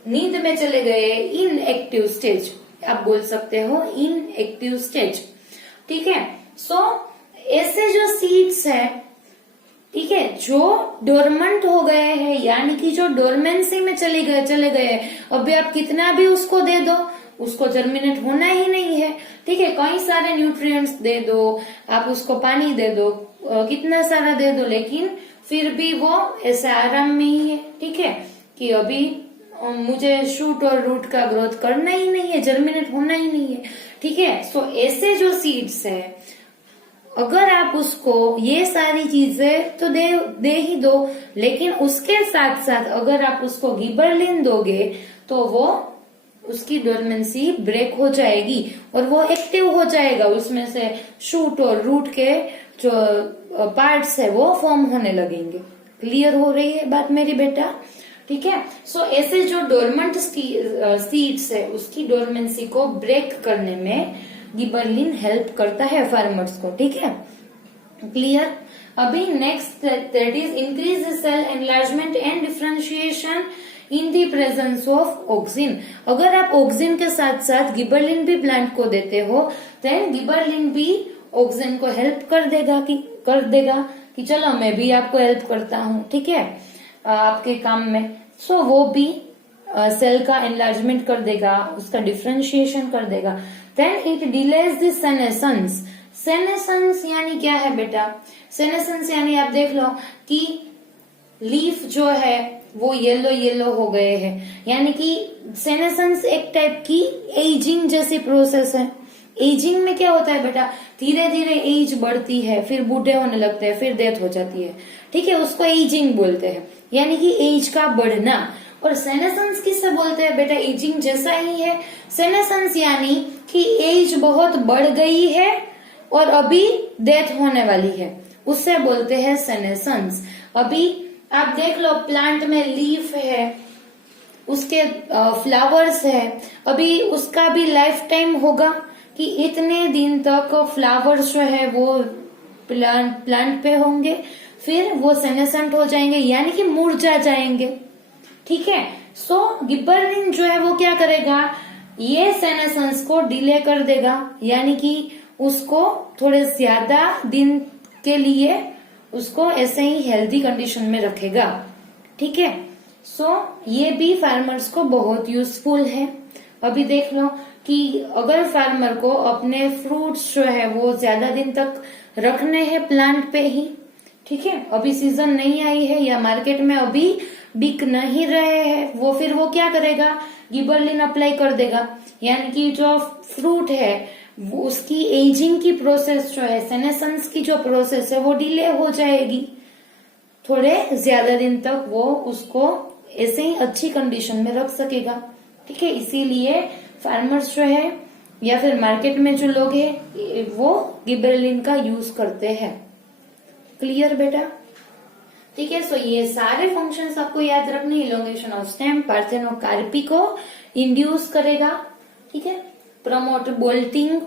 नींद में चले गए, इन एक्टिव स्टेज आप बोल सकते हो, इन एक्टिव स्टेज, ठीक है। सो ऐसे जो सीड्स है, ठीक है, जो डोरमेंट हो गए हैं, यानी कि जो डोरमेंसी में चले गए, अभी आप कितना भी उसको दे दो, उसको जर्मिनेट होना ही नहीं है, ठीक है। कई सारे न्यूट्रिएंट्स दे दो, आप उसको पानी दे दो, कितना सारा दे दो, लेकिन फिर भी वो ऐसे आराम में ही है, ठीक है, कि अभी मुझे शूट और रूट का ग्रोथ करना ही नहीं है, जर्मिनेट होना ही नहीं है, ठीक है। सो ऐसे जो सीड्स है, अगर आप उसको ये सारी चीजें तो दे ही दो, लेकिन उसके साथ साथ अगर आप उसको गिबरलिन दोगे तो वो उसकी डोरमेंसी ब्रेक हो जाएगी और वो एक्टिव हो जाएगा, उसमें से शूट और रूट के जो पार्ट्स है वो फॉर्म होने लगेंगे। क्लियर हो रही है बात मेरी बेटा, ठीक है। सो ऐसे जो डोरमेंट सीड्स है उसकी डोरमेंसी को ब्रेक करने में गिबरलिन हेल्प करता है फार्मर्स को, ठीक है, क्लियर। अभी next that is increase cell enlargement and differentiation in the presence of auxin. अगर आप ऑक्सिन के साथ साथ गिबरलिन भी प्लांट को देते हो, देन गिबरलिन भी ऑक्सिन को हेल्प कर देगा कि चलो मैं भी आपको हेल्प करता हूँ, ठीक है, आपके काम में। सो वो भी सेल का एनलार्जमेंट कर देगा, उसका डिफरेंशिएशन कर देगा। Then it delays the senescence. Senescence यानी क्या है बेटा, सेनेसेंस यानी आप देख लो कि लीफ जो है वो येलो येलो हो गए हैं, यानी कि सेनेसेंस एक टाइप की एजिंग जैसी प्रोसेस है। एजिंग में क्या होता है बेटा, धीरे धीरे एज बढ़ती है, फिर बूढ़े होने लगते हैं, फिर डेथ हो जाती है, ठीक है, उसको एजिंग बोलते हैं, यानी कि एज का बढ़ना। और सेनेसेंस किससे बोलते हैं बेटा? एजिंग जैसा ही है। सेनेसेंस यानी कि एज बहुत बढ़ गई है और अभी डेथ होने वाली है, उससे बोलते हैं सेनेसेंस। अभी आप देख लो, प्लांट में लीफ है, उसके फ्लावर्स है, अभी उसका भी लाइफ टाइम होगा कि इतने दिन तक फ्लावर्स जो है वो प्लांट पे होंगे, फिर वो सेनेसेंट हो जाएंगे यानी कि मुरझा जाएंगे। ठीक है। सो गिबरेलिन जो है वो क्या करेगा, ये सेनेसेंस को डिले कर देगा, यानी कि उसको थोड़े ज्यादा दिन के लिए उसको ऐसे ही हेल्दी कंडीशन में रखेगा। ठीक है। सो ये भी फार्मर्स को बहुत यूजफुल है। अभी देख लो कि अगर फार्मर को अपने फ्रूट्स जो है वो ज्यादा दिन तक रखने हैं प्लांट पे ही, ठीक है, अभी सीजन नहीं आई है या मार्केट में अभी बिक नहीं रहे हैं, वो फिर वो क्या करेगा, गिबरेलिन अप्लाई कर देगा, यानी कि जो फ्रूट है वो उसकी एजिंग की प्रोसेस जो है, सेनेसेंस की जो प्रोसेस है वो डिले हो जाएगी, थोड़े ज्यादा दिन तक वो उसको ऐसे ही अच्छी कंडीशन में रख सकेगा। ठीक है। इसीलिए फार्मर्स जो है या फिर मार्केट में जो लोग हैं वो गिबरेलिन का यूज करते हैं। क्लियर बेटा? ठीक है। सो ये सारे फंक्शंस आपको याद रखने, इलोंगेशन ऑफ स्टेम पार्थेनोकार्पी को इंड्यूस करेगा, ठीक है, promote bolting,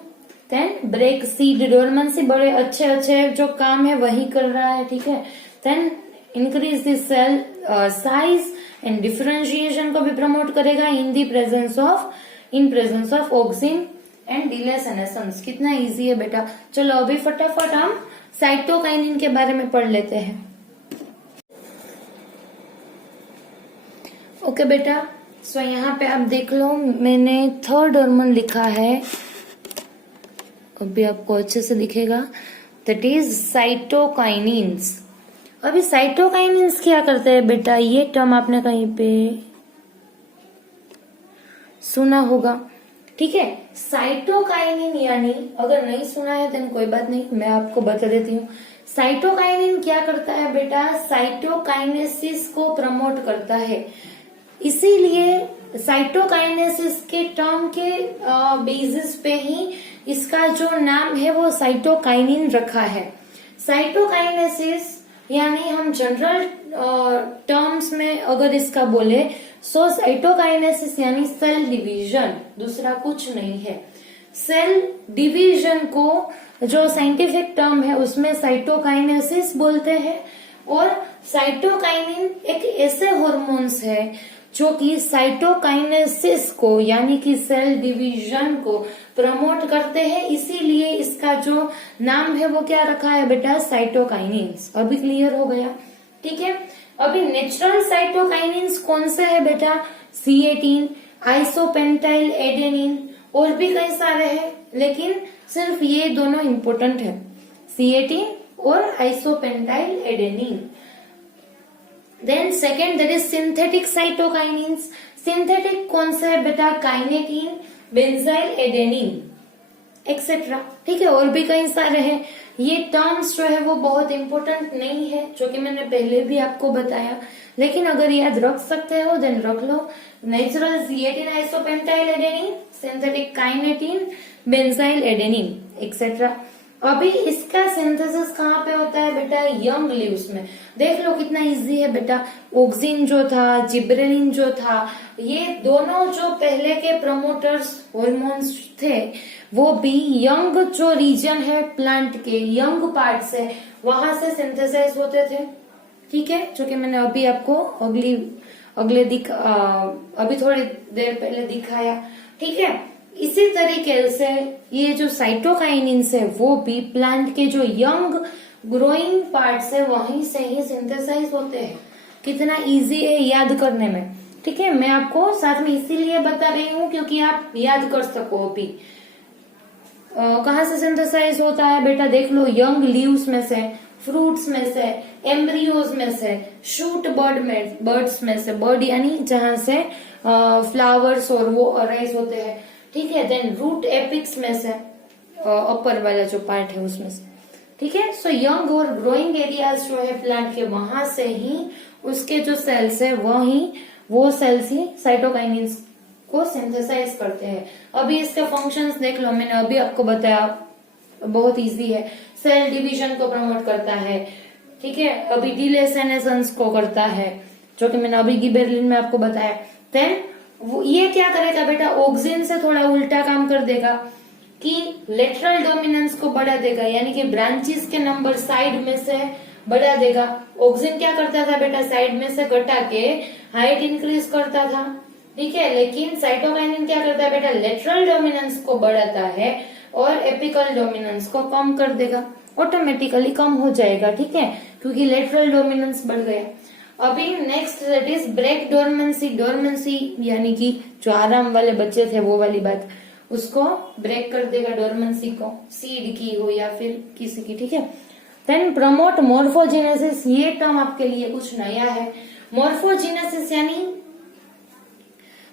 then break seed dormancy, बड़े अच्छे अच्छे जो काम है वही कर रहा है। ठीक है। Then increase the cell size and differentiation को भी प्रमोट करेगा in presence of auxin and delay senescence. कितना इजी है बेटा। चलो अभी फटाफट हम साइटोकाइनिन के बारे में पढ़ लेते हैं। ओके बेटा, सो यहाँ पे आप देख लो, मैंने थर्ड हार्मोन लिखा है, अभी आपको अच्छे से दिखेगा, दैट इज साइटोकाइनिन्स। अभी साइटोकाइनिन्स क्या करते हैं बेटा, ये टर्म आपने कहीं पे सुना होगा। ठीक है। साइटोकाइनिन यानी अगर नहीं सुना है तो कोई बात नहीं, मैं आपको बता देती हूँ। साइटोकाइनिन क्या करता है बेटा, साइटोकाइनेसिस को प्रमोट करता है। इसीलिए साइटोकाइनेसिस के टर्म के बेसिस पे ही इसका जो नाम है वो साइटोकाइनिन रखा है। साइटोकाइनेसिस यानी हम जनरल टर्म्स में अगर इसका बोले, सो साइटोकाइनेसिस यानी सेल डिवीजन, दूसरा कुछ नहीं है। सेल डिवीजन को जो साइंटिफिक टर्म है उसमें साइटोकाइनेसिस बोलते हैं। और साइटोकाइनिन एक ऐसे हॉर्मोन्स है जो कि साइटोकाइनेसिस को यानी कि सेल डिवीजन को प्रमोट करते हैं, इसीलिए इसका जो नाम है वो क्या रखा है बेटा, साइटोकाइनिन्स। अभी क्लियर हो गया? ठीक है। अभी नेचुरल साइटोकाइनिन्स कौन से है बेटा, C18, आइसोपेंटाइल एडेनिन, और भी कई सारे हैं, लेकिन सिर्फ ये दोनों इंपॉर्टेंट है, C18 और isopentenyl adenine. Then second that is synthetic cytokinins. Synthetic कौन से है बेटा, काइनेटिन, बेंजाइल एडेनिन एक्सेट्रा। ठीक है। और भी कई सारे हैं। ये टर्म्स जो है वो बहुत इंपॉर्टेंट नहीं है, जो कि मैंने पहले भी आपको बताया, लेकिन अगर याद रख सकते हो देन रख लो। Natural C18 isopentyl adenine, synthetic kinetin, benzyl adenine et cetera. अभी इसका सिंथेसिस कहाँ पे होता है बेटा, यंग लीव्स में। देख लो कितना इजी है बेटा। ऑक्सिन जो था, जिब्रेलिन जो था, ये दोनों जो पहले के प्रमोटर्स हॉर्मोन्स थे वो भी यंग जो रीजन है प्लांट के यंग पार्ट से, वहां से सिंथेसाइज होते थे। ठीक है। जो कि मैंने अभी आपको अभी थोड़ी देर पहले दिखाया। ठीक है। इसी तरीके से ये जो साइटोकाइनिन्स है वो भी प्लांट के जो यंग ग्रोइंग पार्ट्स है वहीं से ही सिंथेसाइज होते हैं। कितना इजी है याद करने में। ठीक है। मैं आपको साथ में इसीलिए बता रही हूँ क्योंकि आप याद कर सको। अभी कहाँ से सिंथेसाइज होता है बेटा, देख लो, यंग लीव्स में से, फ्रूट्स में से, एम्ब्रियोज में से, शूट बर्ड्स में से, बर्ड यानी जहां से फ्लावर्स और वो अराइज होते हैं। ठीक है। देन रूट एपिक्स में से, अपर वाला जो पार्ट है उसमें से। ठीक है। सो यंग और ग्रोइंग एरियाज जो है प्लांट के, वहां से ही उसके जो सेल्स है वही वो सेल्स ही साइटोकाइनिन्स को सिंथेसाइज करते हैं। अभी इसके फंक्शंस देख लो, मैंने अभी आपको बताया, बहुत इजी है। सेल डिवीजन को प्रमोट करता है, ठीक है। अभी डीलेसेनेसेंस को करता है, जो कि मैंने अभी गिबेरलिन में आपको बताया। देन ये क्या करेगा बेटा, ऑक्सिन से थोड़ा उल्टा काम कर देगा कि लेटरल डोमिनेंस को बढ़ा देगा, यानी कि ब्रांचेस के नंबर साइड में से बढ़ा देगा। ऑक्सिन क्या करता था बेटा, साइड में से घटा के हाइट इंक्रीज करता था, ठीक है। लेकिन साइटोकाइनिन क्या करता है बेटा, लेटरल डोमिनेंस को बढ़ाता है और एपिकल डोमिनेंस को कम कर देगा। ऑटोमेटिकली कम हो जाएगा, ठीक है, क्योंकि लेटरल डोमिनेंस बढ़ गया। अभी next that is break dormancy. Dormancy यानी कि जो आराम वाले बच्चे थे वो वाली बात, उसको ब्रेक कर देगा डोरमेंसी को, सीड की हो या फिर किसी की, ठीक है। देन प्रमोट मोर्फोजेनेसिस, ये टर्म आपके लिए कुछ नया है। मोर्फोजेनेसिस यानी,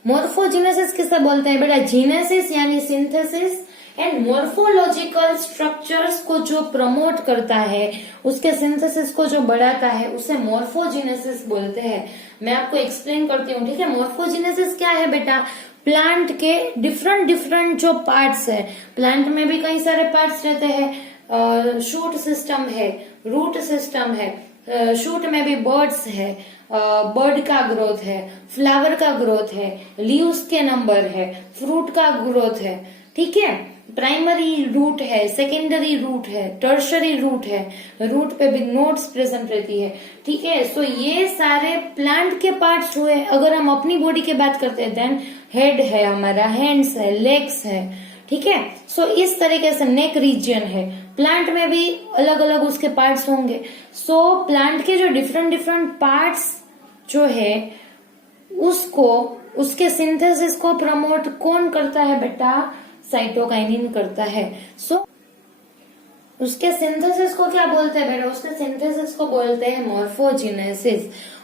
मोर्फोजेनेसिस किसे बोलते हैं बेटा, जीनेसिस यानी सिंथेसिस एंड मोर्फोलॉजिकल स्ट्रक्चर्स को जो प्रमोट करता है, उसके सिंथेसिस को जो बढ़ाता है, उसे मोर्फोजेनेसिस बोलते हैं। मैं आपको एक्सप्लेन करती हूँ, ठीक है। मोर्फोजेनेसिस क्या है बेटा, प्लांट के डिफरेंट जो पार्ट्स है, प्लांट में भी कई सारे पार्ट्स रहते हैं, शूट सिस्टम है, रूट सिस्टम है, शूट में भी बर्ड्स है, बर्ड का ग्रोथ है, फ्लावर का ग्रोथ है, लीव्स के नंबर है, फ्रूट का ग्रोथ है, ठीक है। प्राइमरी रूट है, सेकेंडरी रूट है, टर्शरी रूट है, रूट पे भी नोड्स प्रेजेंट रहती है, ठीक है। सो ये सारे प्लांट के पार्ट्स हुए। अगर हम अपनी बॉडी की बात करते हैं, देन हेड है हमारा, हैंड्स है, लेग्स है, ठीक है। सो इस तरीके से नेक रीजन है, प्लांट में भी अलग अलग उसके पार्ट्स होंगे। सो प्लांट के जो डिफरेंट पार्ट्स जो है, उसको, उसके सिंथेसिस को प्रमोट कौन करता है बेटा, साइटोकाइनिन करता है। सो उसके सिंथेसिस को क्या बोलते हैं बेटा, उसके सिंथेसिस को बोलते हैं मोर्फोजेनेसिस,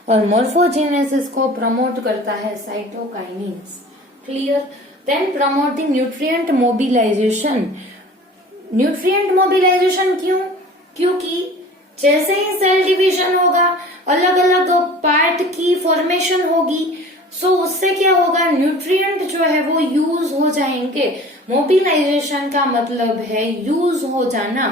और मोर्फोजेनेसिस को प्रमोट करता है cytokinins. Clear. Then promote the nutrient mobilization. Nutrient mobilization क्यों, क्योंकि जैसे ही सेल डिवीजन होगा, अलग अलग पार्ट की फॉर्मेशन होगी, सो उससे क्या होगा, न्यूट्रिएंट जो है वो यूज हो जाएंगे। मोबिलाइजेशन का मतलब है यूज हो जाना,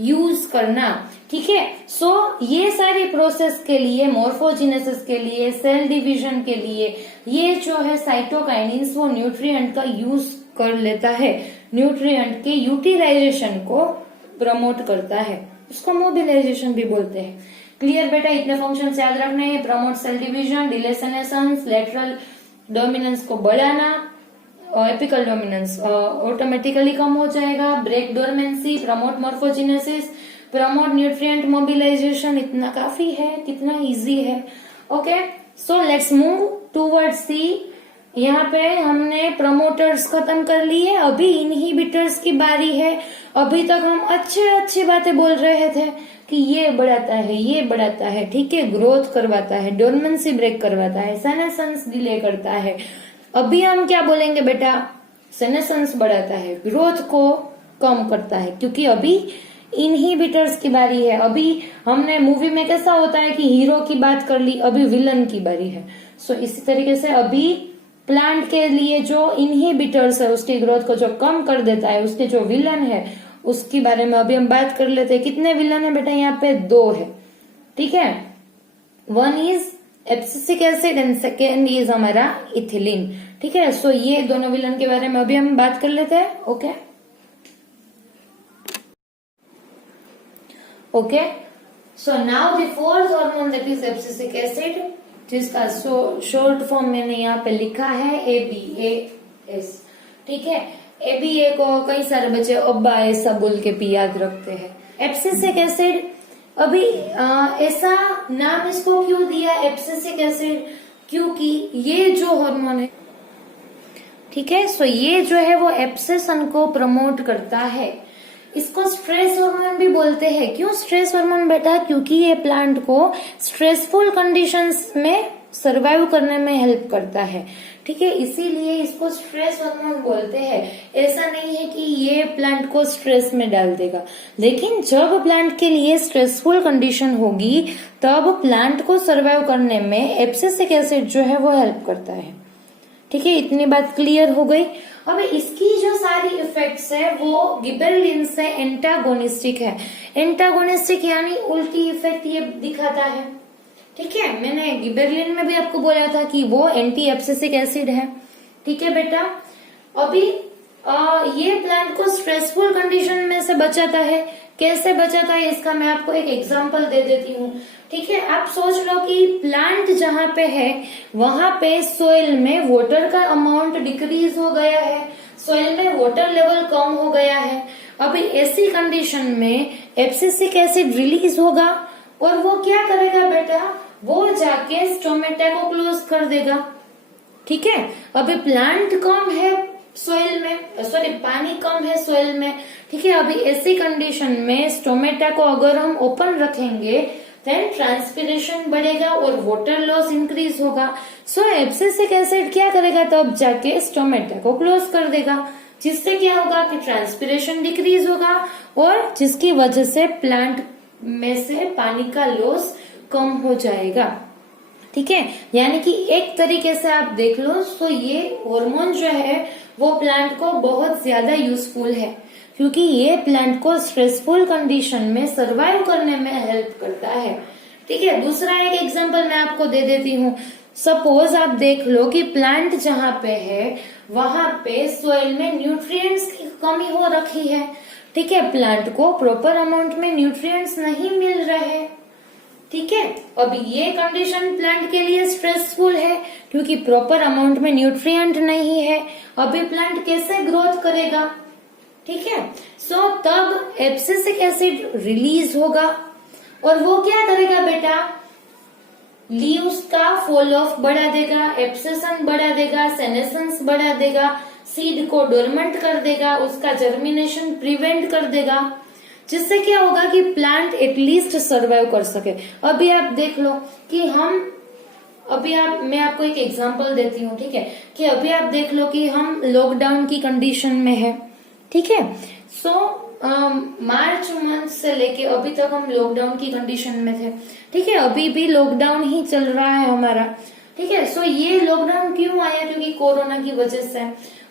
यूज करना, ठीक है। सो ये सारी प्रोसेस के लिए, मोर्फोजेनेसिस के लिए, सेल डिवीजन के लिए, ये जो है साइटोकाइनिन्स वो न्यूट्रिएंट का यूज कर लेता है, न्यूट्रिएंट के यूटिलाइजेशन को प्रमोट करता है, उसको मोबिलाइजेशन भी बोलते हैं। क्लियर बेटा, इतने फंक्शन याद रखने हैं। Promote cell division, delay senescence, lateral dominance को बढ़ाना, एपिकल डोमिनेंस ऑटोमेटिकली कम हो जाएगा, break dormancy, promote morphogenesis, promote nutrient mobilization. इतना काफी है, कितना इजी है। Okay, so let's move towards C. यहाँ पे हमने प्रमोटर्स खत्म कर लिए, अभी इनहिबिटर्स की बारी है। अभी तक हम अच्छी बातें बोल रहे थे कि ये बढ़ाता है, ये बढ़ाता है, ठीक है, ग्रोथ करवाता है, डोरमेंसी ब्रेक करवाता है, सेनेसेंस डिले करता है। अभी हम क्या बोलेंगे बेटा, सेनेसेंस बढ़ाता है, ग्रोथ को कम करता है, क्योंकि अभी इनहिबिटर्स की बारी है। अभी हमने मूवी में कैसा होता है कि हीरो की बात कर ली, अभी विलन की बारी है। सो इसी तरीके से अभी प्लांट के लिए जो इनहिबिटर्स है, उसकी ग्रोथ को जो कम कर देता है, उसके जो विलन है उसके बारे में अभी हम बात कर लेते हैं। कितने विलन है बेटा, यहाँ पे 2 है, ठीक है। One is abscisic acid and second is हमारा इथिलीन, ठीक है। सो ये दोनों विलन के बारे में अभी हम बात कर लेते हैं। Okay okay, so now the fourth hormone that is abscisic acid, जिसका शॉर्ट फॉर्म मैंने यहाँ पे लिखा है ABAS, ठीक है। ABA को कई सारे बच्चे अब्बा ऐसा बोल के भी याद रखते हैं। एब्सिसिक एसिड, अभी ऐसा नाम इसको क्यों दिया एब्सिसिक एसिड, क्योंकि ये जो हार्मोन है, ठीक है, सो ये जो है वो एब्सेशन को प्रमोट करता है। इसको स्ट्रेस हार्मोन भी बोलते हैं। क्यों स्ट्रेस हार्मोन बेटा, क्योंकि ये प्लांट को स्ट्रेसफुल कंडीशंस में सरवाइव करने में हेल्प करता है। ठीक है, इसीलिए इसको स्ट्रेस हार्मोन बोलते हैं। ऐसा नहीं है कि ये प्लांट को स्ट्रेस में डाल देगा, लेकिन जब प्लांट के लिए स्ट्रेसफुल कंडीशन होगी तब प्लांट को सरवाइव करने में एब्सिसिक एसिड जो है वो हेल्प करता है। ठीक है, इतनी बात क्लियर हो गई। अब इसकी जो सारी इफेक्ट्स है वो गिबेरेलिन से एंटागोनिस्टिक है। एंटागोनिस्टिक यानी उल्टी इफेक्ट ये दिखाता है। ठीक है, मैंने गिबेरेलिन में भी आपको बोला था कि वो एंटी एब्सिसिक एसिड है। ठीक है बेटा, अभी ये प्लांट को स्ट्रेसफुल कंडीशन में से बचाता है। कैसे बचाता है इसका मैं आपको एक एग्जांपल दे देती हूँ। ठीक है, आप सोच लो कि प्लांट जहाँ पे है वहां पे सोइल में वाटर का अमाउंट डिक्रीज हो गया है, सोइल में वाटर लेवल कम हो गया है। अभी ऐसी कंडीशन में एब्सिसिक एसिड रिलीज होगा और वो क्या करेगा बेटा, वो जाके स्टोमेटा को क्लोज कर देगा। ठीक है, अभी प्लांट कम है सोइल में, सॉरी पानी कम है सोइल में। ठीक है, अभी ऐसी कंडीशन में स्टोमेटा को अगर हम ओपन रखेंगे देन ट्रांसपिरेशन बढ़ेगा और वाटर लॉस इंक्रीज होगा। सो एब्सिसिक एसिड क्या करेगा, तब जाके स्टोमेटा को क्लोज कर देगा, जिससे क्या होगा कि ट्रांसपिरेशन डिक्रीज होगा और जिसकी वजह से प्लांट में से पानी का लॉस कम हो जाएगा। ठीक है, यानी कि एक तरीके से आप देख लो तो ये हार्मोन जो है वो प्लांट को बहुत ज्यादा यूजफुल है, क्योंकि ये प्लांट को स्ट्रेसफुल कंडीशन में सरवाइव करने में हेल्प करता है। ठीक है, दूसरा एक एग्जांपल मैं आपको दे देती हूँ। सपोज आप देख लो कि प्लांट जहाँ पे है वहां पे सोइल में न्यूट्रिएंट्स की कमी हो रखी है। ठीक है, प्लांट को प्रॉपर अमाउंट में न्यूट्रिएंट्स नहीं मिल रहे। ठीक है, अब ये कंडीशन प्लांट के लिए स्ट्रेसफुल है क्योंकि प्रॉपर अमाउंट में न्यूट्रिएंट नहीं है। अभी प्लांट कैसे ग्रोथ करेगा? ठीक है, सो तब एब्सिसिक एसिड रिलीज होगा और वो क्या करेगा बेटा, लीव्स का फॉल ऑफ बढ़ा देगा, एब्सेशन बढ़ा देगा, सेनेसेंस बढ़ा देगा, सीड को डोरमेंट कर देगा, उसका जर्मिनेशन प्रिवेंट कर देगा, जिससे क्या होगा कि प्लांट एटलीस्ट सरवाइव कर सके। अभी आप देख लो कि मैं आपको एक एग्जांपल देती हूँ। ठीक है, कि अभी आप देख लो कि हम लॉकडाउन की कंडीशन में है। ठीक है, सो मार्च मंथ से लेके अभी तक हम लॉकडाउन की कंडीशन में थे। ठीक है, अभी भी लॉकडाउन ही चल रहा है हमारा। ठीक है, सो ये लॉकडाउन क्यों आया, क्योंकि कोरोना की वजह से।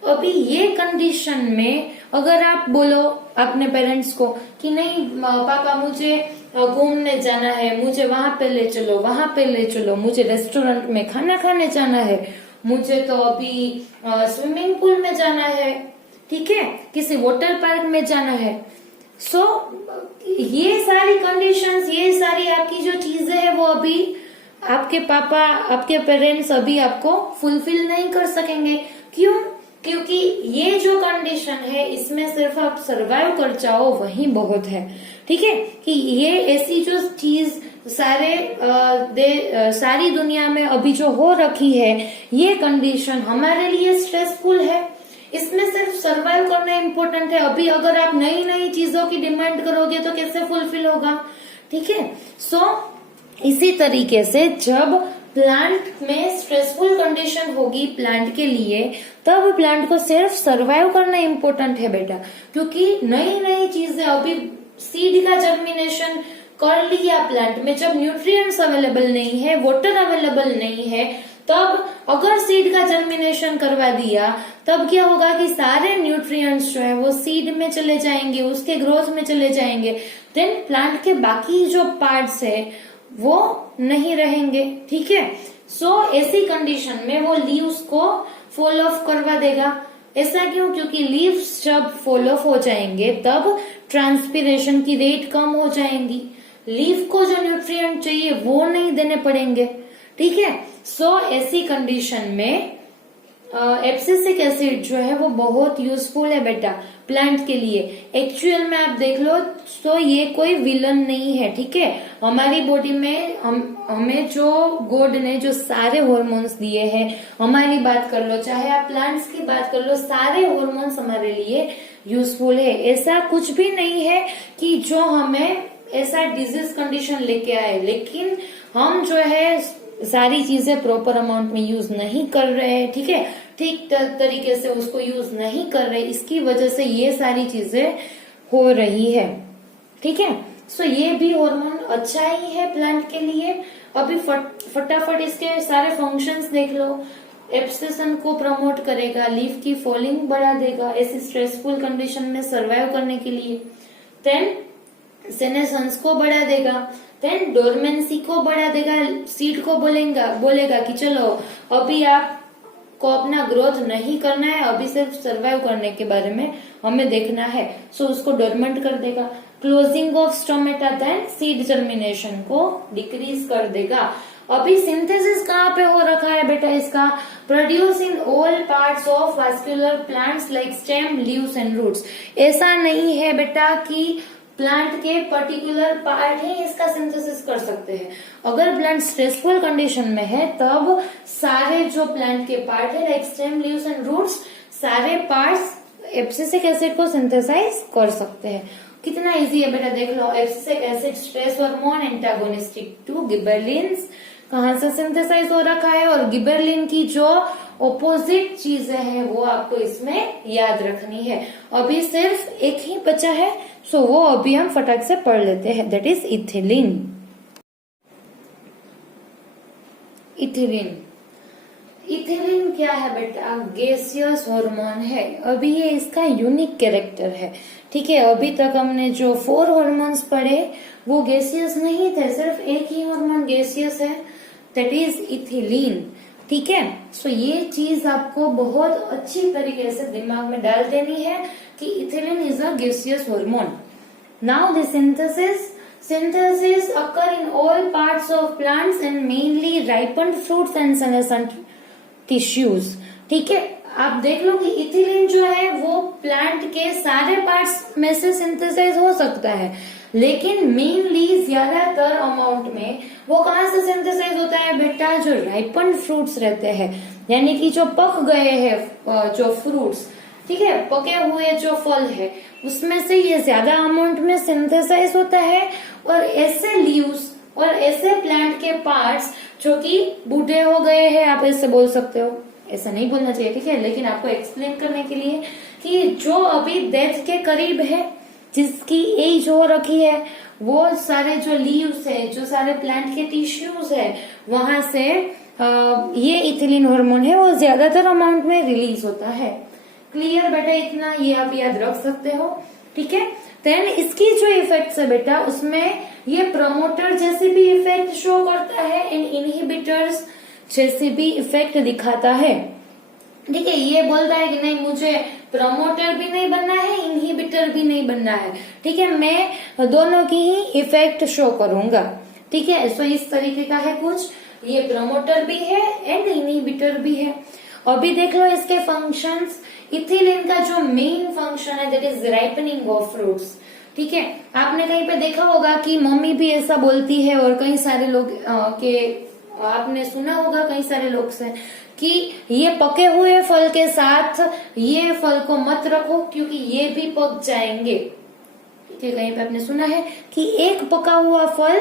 अभी ये कंडीशन में अगर आप बोलो अपने पेरेंट्स को कि नहीं पापा मुझे घूमने जाना है, मुझे वहां पे ले चलो, वहां पे ले चलो, मुझे रेस्टोरेंट में खाना खाने जाना है, मुझे तो अभी स्विमिंग पूल में जाना है, ठीक है, किसी वाटर पार्क में जाना है। सो ये सारी कंडीशंस, ये सारी आपकी जो चीजें हैं वो अभी आपके पापा, आपके पेरेंट्स अभी आपको फुलफिल नहीं कर सकेंगे। क्यों? क्योंकि ये जो कंडीशन है इसमें सिर्फ आप सरवाइव कर जाओ वही बहुत है। ठीक है, कि ये ऐसी जो चीज सारी दुनिया में अभी जो हो रखी है, ये कंडीशन हमारे लिए स्ट्रेसफुल है। इसमें सिर्फ सरवाइव करना इम्पोर्टेंट है। अभी अगर आप नई नई चीजों की डिमांड करोगे तो कैसे फुलफिल होगा? ठीक है, सो इसी तरीके से जब प्लांट में स्ट्रेसफुल कंडीशन होगी प्लांट के लिए, तब प्लांट को सिर्फ सरवाइव करना इम्पोर्टेंट है बेटा, क्योंकि नई नई चीजें, अभी सीड का जर्मिनेशन कर लिया प्लांट में, जब न्यूट्रिएंट्स अवेलेबल नहीं है, वाटर अवेलेबल नहीं है, तब अगर सीड का जर्मिनेशन करवा दिया तब क्या होगा कि सारे न्यूट्रिएंट्स जो है वो सीड में चले जाएंगे, उसके ग्रोथ में चले जाएंगे। देन प्लांट के बाकी जो पार्ट्स है वो नहीं रहेंगे। ठीक है, सो ऐसी कंडीशन में वो लीव्स को फॉल ऑफ करवा देगा। ऐसा क्यों? क्योंकि लीव्स जब फॉल ऑफ हो जाएंगे तब ट्रांसपिरेशन की रेट कम हो जाएंगी, लीफ को जो न्यूट्रिएंट चाहिए वो नहीं देने पड़ेंगे। ठीक है, सो ऐसी कंडीशन में एब्सिसिक एसिड जो है वो बहुत यूजफुल है बेटा प्लांट के लिए। एक्चुअल में आप देख लो तो ये कोई विलन नहीं है। ठीक है, हमारी बॉडी में हमें जो गॉड ने जो सारे हार्मोन्स दिए हैं, हमारी बात कर लो चाहे आप प्लांट्स की बात कर लो, सारे हार्मोन्स हमारे लिए यूजफुल है। ऐसा कुछ भी नहीं है कि जो हमें ऐसा डिजीज कंडीशन लेके आए, लेकिन हम जो है सारी चीजें प्रॉपर अमाउंट में यूज नहीं कर रहे हैं, ठीक है, ठीक तरीके से उसको यूज नहीं कर रहे, इसकी वजह से ये सारी चीजें हो रही है, ठीक है। सो ये भी हार्मोन अच्छा ही है प्लांट के लिए। अभी फटाफट इसके सारे फंक्शंस देख लो। एब्सेशन को प्रमोट करेगा, लीफ की फॉलिंग बढ़ा देगा ऐसी स्ट्रेसफुल कंडीशन में सरवाइव करने के लिए। देन सेनेसेंस को बढ़ा देगा, देन डोरमेंसी को बढ़ा देगा, सीड को बोलेगा कि चलो अभी आपको अपना ग्रोथ नहीं करना है, अभी सिर्फ सरवाइव करने के बारे में हमें देखना है, सो उसको डोरमेंट कर देगा। Closing of stomata then seed germination को डिक्रीज कर देगा। अभी सिंथेसिस कहाँ पे हो रखा है बेटा इसका? Produce in all parts of vascular plants like stem, leaves and roots. ऐसा नहीं है बेटा कि प्लांट के पर्टिकुलर पार्ट ही इसका सिंथेसिस कर सकते हैं। अगर प्लांट स्ट्रेसफुल कंडीशन में है तब सारे जो प्लांट के पार्ट है like stem, leaves and roots, सारे पार्ट्स एब्सिसिक एसिड को सिंथेसाइज कर सकते हैं। कितना इजी है बेटा, देख लो। Abscisic acid stress hormone antagonistic to gibberellins, कहाँ से सिंथेसाइज हो रखा है, और गिबेरलिन की जो ऑपोजिट चीजें हैं वो आपको इसमें याद रखनी है। अभी सिर्फ एक ही बचा है, सो वो अभी हम फटाक से पढ़ लेते हैं, that is ethylene. Ethylene ethylene क्या है बेटा? गैसियस हार्मोन है। अभी ये इसका यूनिक कैरेक्टर है, ठीक है। अभी तक हमने जो 4 हार्मोन्स पढ़े वो गैसियस नहीं थे, सिर्फ एक ही हार्मोन गैसियस है, दैट इज इथिलीन, ठीक है। सो ये चीज आपको बहुत अच्छी तरीके से दिमाग में डाल देनी है कि ethylene is a gaseous hormone. Now the synthesis occur in all parts of plants and mainly ripened fruits and senescent tissues, ठीक है। आप देख लो कि इथिलीन जो है वो प्लांट के सारे पार्ट्स में से सिंथेसाइज हो सकता है, लेकिन मेनली ज्यादातर अमाउंट में वो कहाँ से सिंथेसाइज होता है बेटा? जो राइपन फ्रूट्स रहते हैं, यानी कि जो पक गए हैं जो फ्रूट्स, ठीक है, पके हुए जो फल है उसमें से ये ज्यादा अमाउंट में सिंथेसाइज होता है। और ऐसे लीव्स और ऐसे प्लांट के पार्ट्स जो कि बूढ़े हो गए हैं, आप ऐसे बोल सकते हो, ऐसा नहीं बोलना चाहिए, ठीक है, लेकिन आपको एक्सप्लेन करने के लिए कि जो अभी डेथ के करीब है, जिसकी एज हो रखी है, वो सारे जो लीव्स है, जो सारे प्लांट के टिश्यूज है, वहां से ये इथिलीन हार्मोन है वो ज्यादातर अमाउंट में रिलीज होता है। क्लियर बेटा? इतना ये आप याद रख सकते हो, ठीक है। देन इसकी जो इफेक्ट्स है बेटा, उसमें ये प्रमोटर जैसे भी इफेक्ट शो करता है एंड इनहिबिटर्स जैसे भी इफेक्ट दिखाता है, ठीक है। ये बोलता है कि नहीं, मुझे प्रमोटर भी नहीं बनना है, इनहिबिटर भी नहीं बनना है, ठीक है, मैं दोनों की ही इफेक्ट शो करूंगा, ठीक है। सो इस तरीके का है कुछ, ये प्रमोटर भी है एंड इनहिबिटर भी है। अभी देख लो इसके फंक्शंस। इथिलीन का जो मेन फंक्शन है that is ripening of fruits, ठीक है। आपने कहीं पे देखा होगा कि मम्मी भी ऐसा बोलती है, और कई सारे लोग के आपने सुना होगा कई सारे लोग से कि ये पके हुए फल के साथ ये फल को मत रखो क्योंकि ये भी पक जाएंगे, ठीक है। कहीं पे आपने सुना है कि एक पका हुआ फल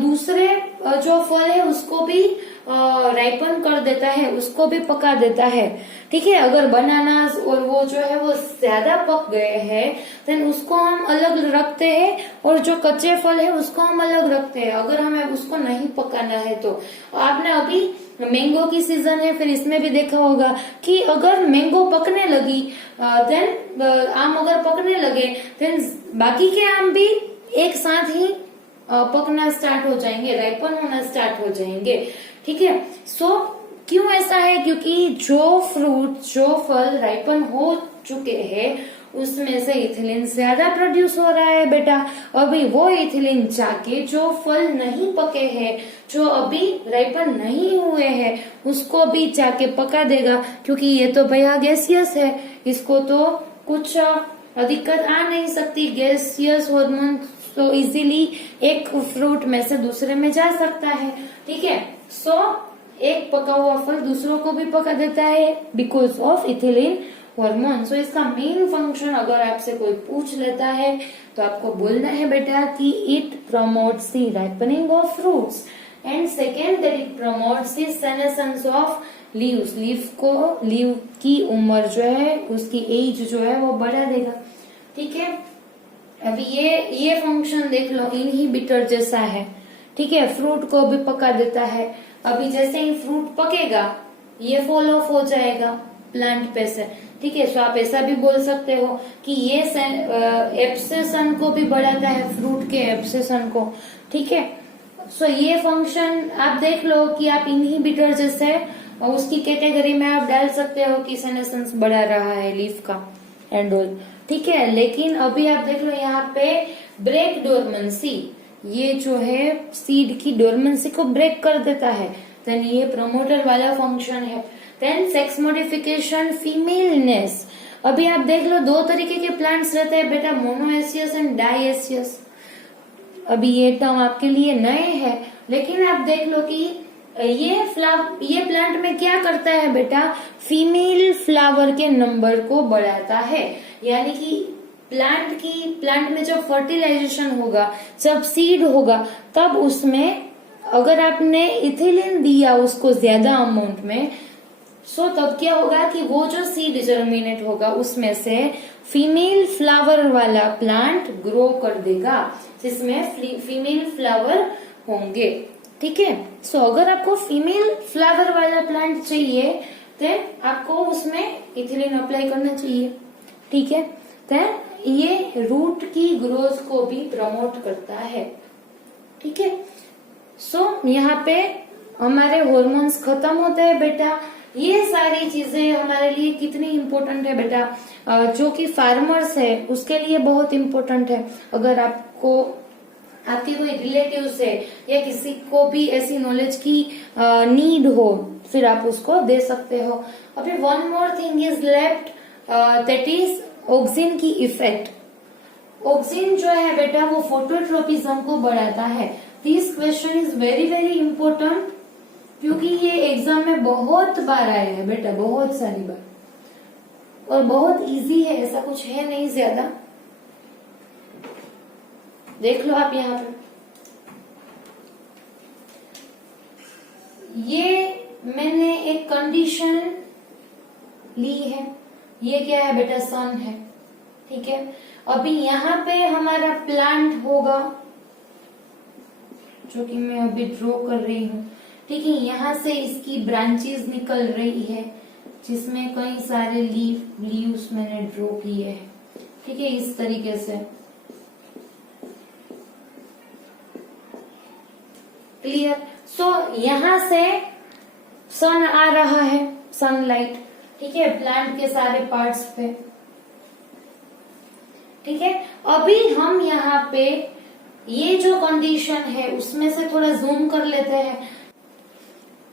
दूसरे जो फल है उसको भी राइपन कर देता है, उसको भी पका देता है, ठीक है। अगर बनानास और वो जो है वो ज्यादा पक गए हैं देन उसको हम अलग रखते हैं, और जो कच्चे फल है उसको हम अलग रखते हैं अगर हमें उसको नहीं पकाना है तो। आपने अभी मैंगो की सीजन है, फिर इसमें भी देखा होगा कि अगर मैंगो पकने लगी देन आम अगर पकने लगे देन बाकी के आम भी एक साथ ही पकना स्टार्ट हो जाएंगे, राइपन होना स्टार्ट हो जाएंगे, ठीक है। सो क्यों ऐसा है? क्योंकि जो फ्रूट, जो फल राइपन हो चुके हैं उसमें से इथिलीन ज्यादा प्रोड्यूस हो रहा है बेटा। अभी वो इथिलीन जाके जो फल नहीं पके हैं, जो अभी राइपन नहीं हुए हैं, उसको भी जाके पका देगा, क्योंकि ये तो भैया गैसियस है, इसको तो कुछ दिक्कत आ नहीं सकती। गैसियस हार्मोन तो इजीली एक फ्रूट में से दूसरे में जा सकता है, ठीक है। सो एक पका हुआ फल दूसरों को भी पका देता है बिकॉज ऑफ इथिलीन हार्मोन। सो इसका मेन फंक्शन अगर आपसे कोई पूछ लेता है तो आपको बोलना है बेटा कि it promotes the ripening of fruits and second that it promotes the senescence of leaves, leave की उम्र जो है, उसकी एज जो है वो बढ़ा देगा। ठीक है, अभी ये फंक्शन देख लो, इनहिबिटर जैसा है। ठीक है, फ्रूट को भी पका देता है। अभी जैसे ही फ्रूट पकेगा ये फॉल ऑफ हो जाएगा प्लांट पे से। ठीक है, सो आप ऐसा भी बोल सकते हो कि ये एब्सेशन को भी बढ़ाता है, फ्रूट के एब्सेशन को। ठीक है, सो ये फंक्शन आप देख लो कि आप इनहिबिटर जैसे उसकी कैटेगरी में आप डाल सकते हो कि सेनेसेंस बढ़ा रहा है लीफ का एंड ऑल। ठीक है, लेकिन अभी आप देख लो यहाँ पे ब्रेक डोरमेंसी, ये जो है सीड की डोरमेंसी को ब्रेक कर देता है, देन ये प्रमोटर वाला फंक्शन है। Then sex modification, femaleness. अभी आप देख लो दो तरीके के प्लांट्स रहते हैं बेटा, मोनोएसियस एंड डाइएसियस। अभी ये टर्म आपके लिए नए हैं, लेकिन आप देख लो कि ये प्लांट में क्या करता है बेटा, फीमेल फ्लावर के नंबर को बढ़ाता है। यानी कि प्लांट में जब फर्टिलाइजेशन होगा, जब सीड होगा, तब उसमें अगर आपने इथिलीन दिया उसको ज्यादा अमाउंट में, सो तब क्या होगा कि वो जो सीड जर्मिनेट होगा उसमें से फीमेल फ्लावर वाला प्लांट ग्रो कर देगा, जिसमें फीमेल फ्लावर होंगे। ठीक है, सो अगर आपको फीमेल फ्लावर वाला प्लांट चाहिए तो आपको उसमें इथिलीन अप्लाई करना चाहिए। ठीक है, तो ये रूट की ग्रोथ को भी प्रमोट करता है। ठीक है, सो यहाँ पे हमारे हॉर्मोन्स खत्म होते हैं बेटा। ये सारी चीजें हमारे लिए कितनी इम्पोर्टेंट है बेटा, जो कि फार्मर्स है उसके लिए बहुत इम्पोर्टेंट है। अगर आपके कोई रिलेटिव्स है या किसी को भी ऐसी नॉलेज की नीड हो, फिर आप उसको दे सकते हो। अभी one more thing is left, that is auxin की इफेक्ट। ऑक्सिन जो है बेटा वो फोटोट्रोपिज्म को बढ़ाता है। This question is very very important, क्योंकि ये एग्जाम में बहुत बार आया है बेटा, बहुत सारी बार, और बहुत इजी है, ऐसा कुछ है नहीं ज्यादा। देख लो आप यहाँ पे, ये मैंने एक कंडीशन ली है। ये क्या है बेटा, सन है। ठीक है, अभी यहाँ पे हमारा प्लांट होगा, जो कि मैं अभी ड्रॉ कर रही हूँ। ठीक है, यहाँ से इसकी ब्रांचेस निकल रही है, जिसमें कई सारे लीव्स मैंने ड्रॉ किए हैं। ठीक है, इस तरीके से क्लियर। सो यहाँ से सन आ रहा है, सनलाइट। ठीक है, प्लांट के सारे पार्ट्स पे। ठीक है, अभी हम यहाँ पे ये जो कंडीशन है उसमें से थोड़ा जूम कर लेते हैं।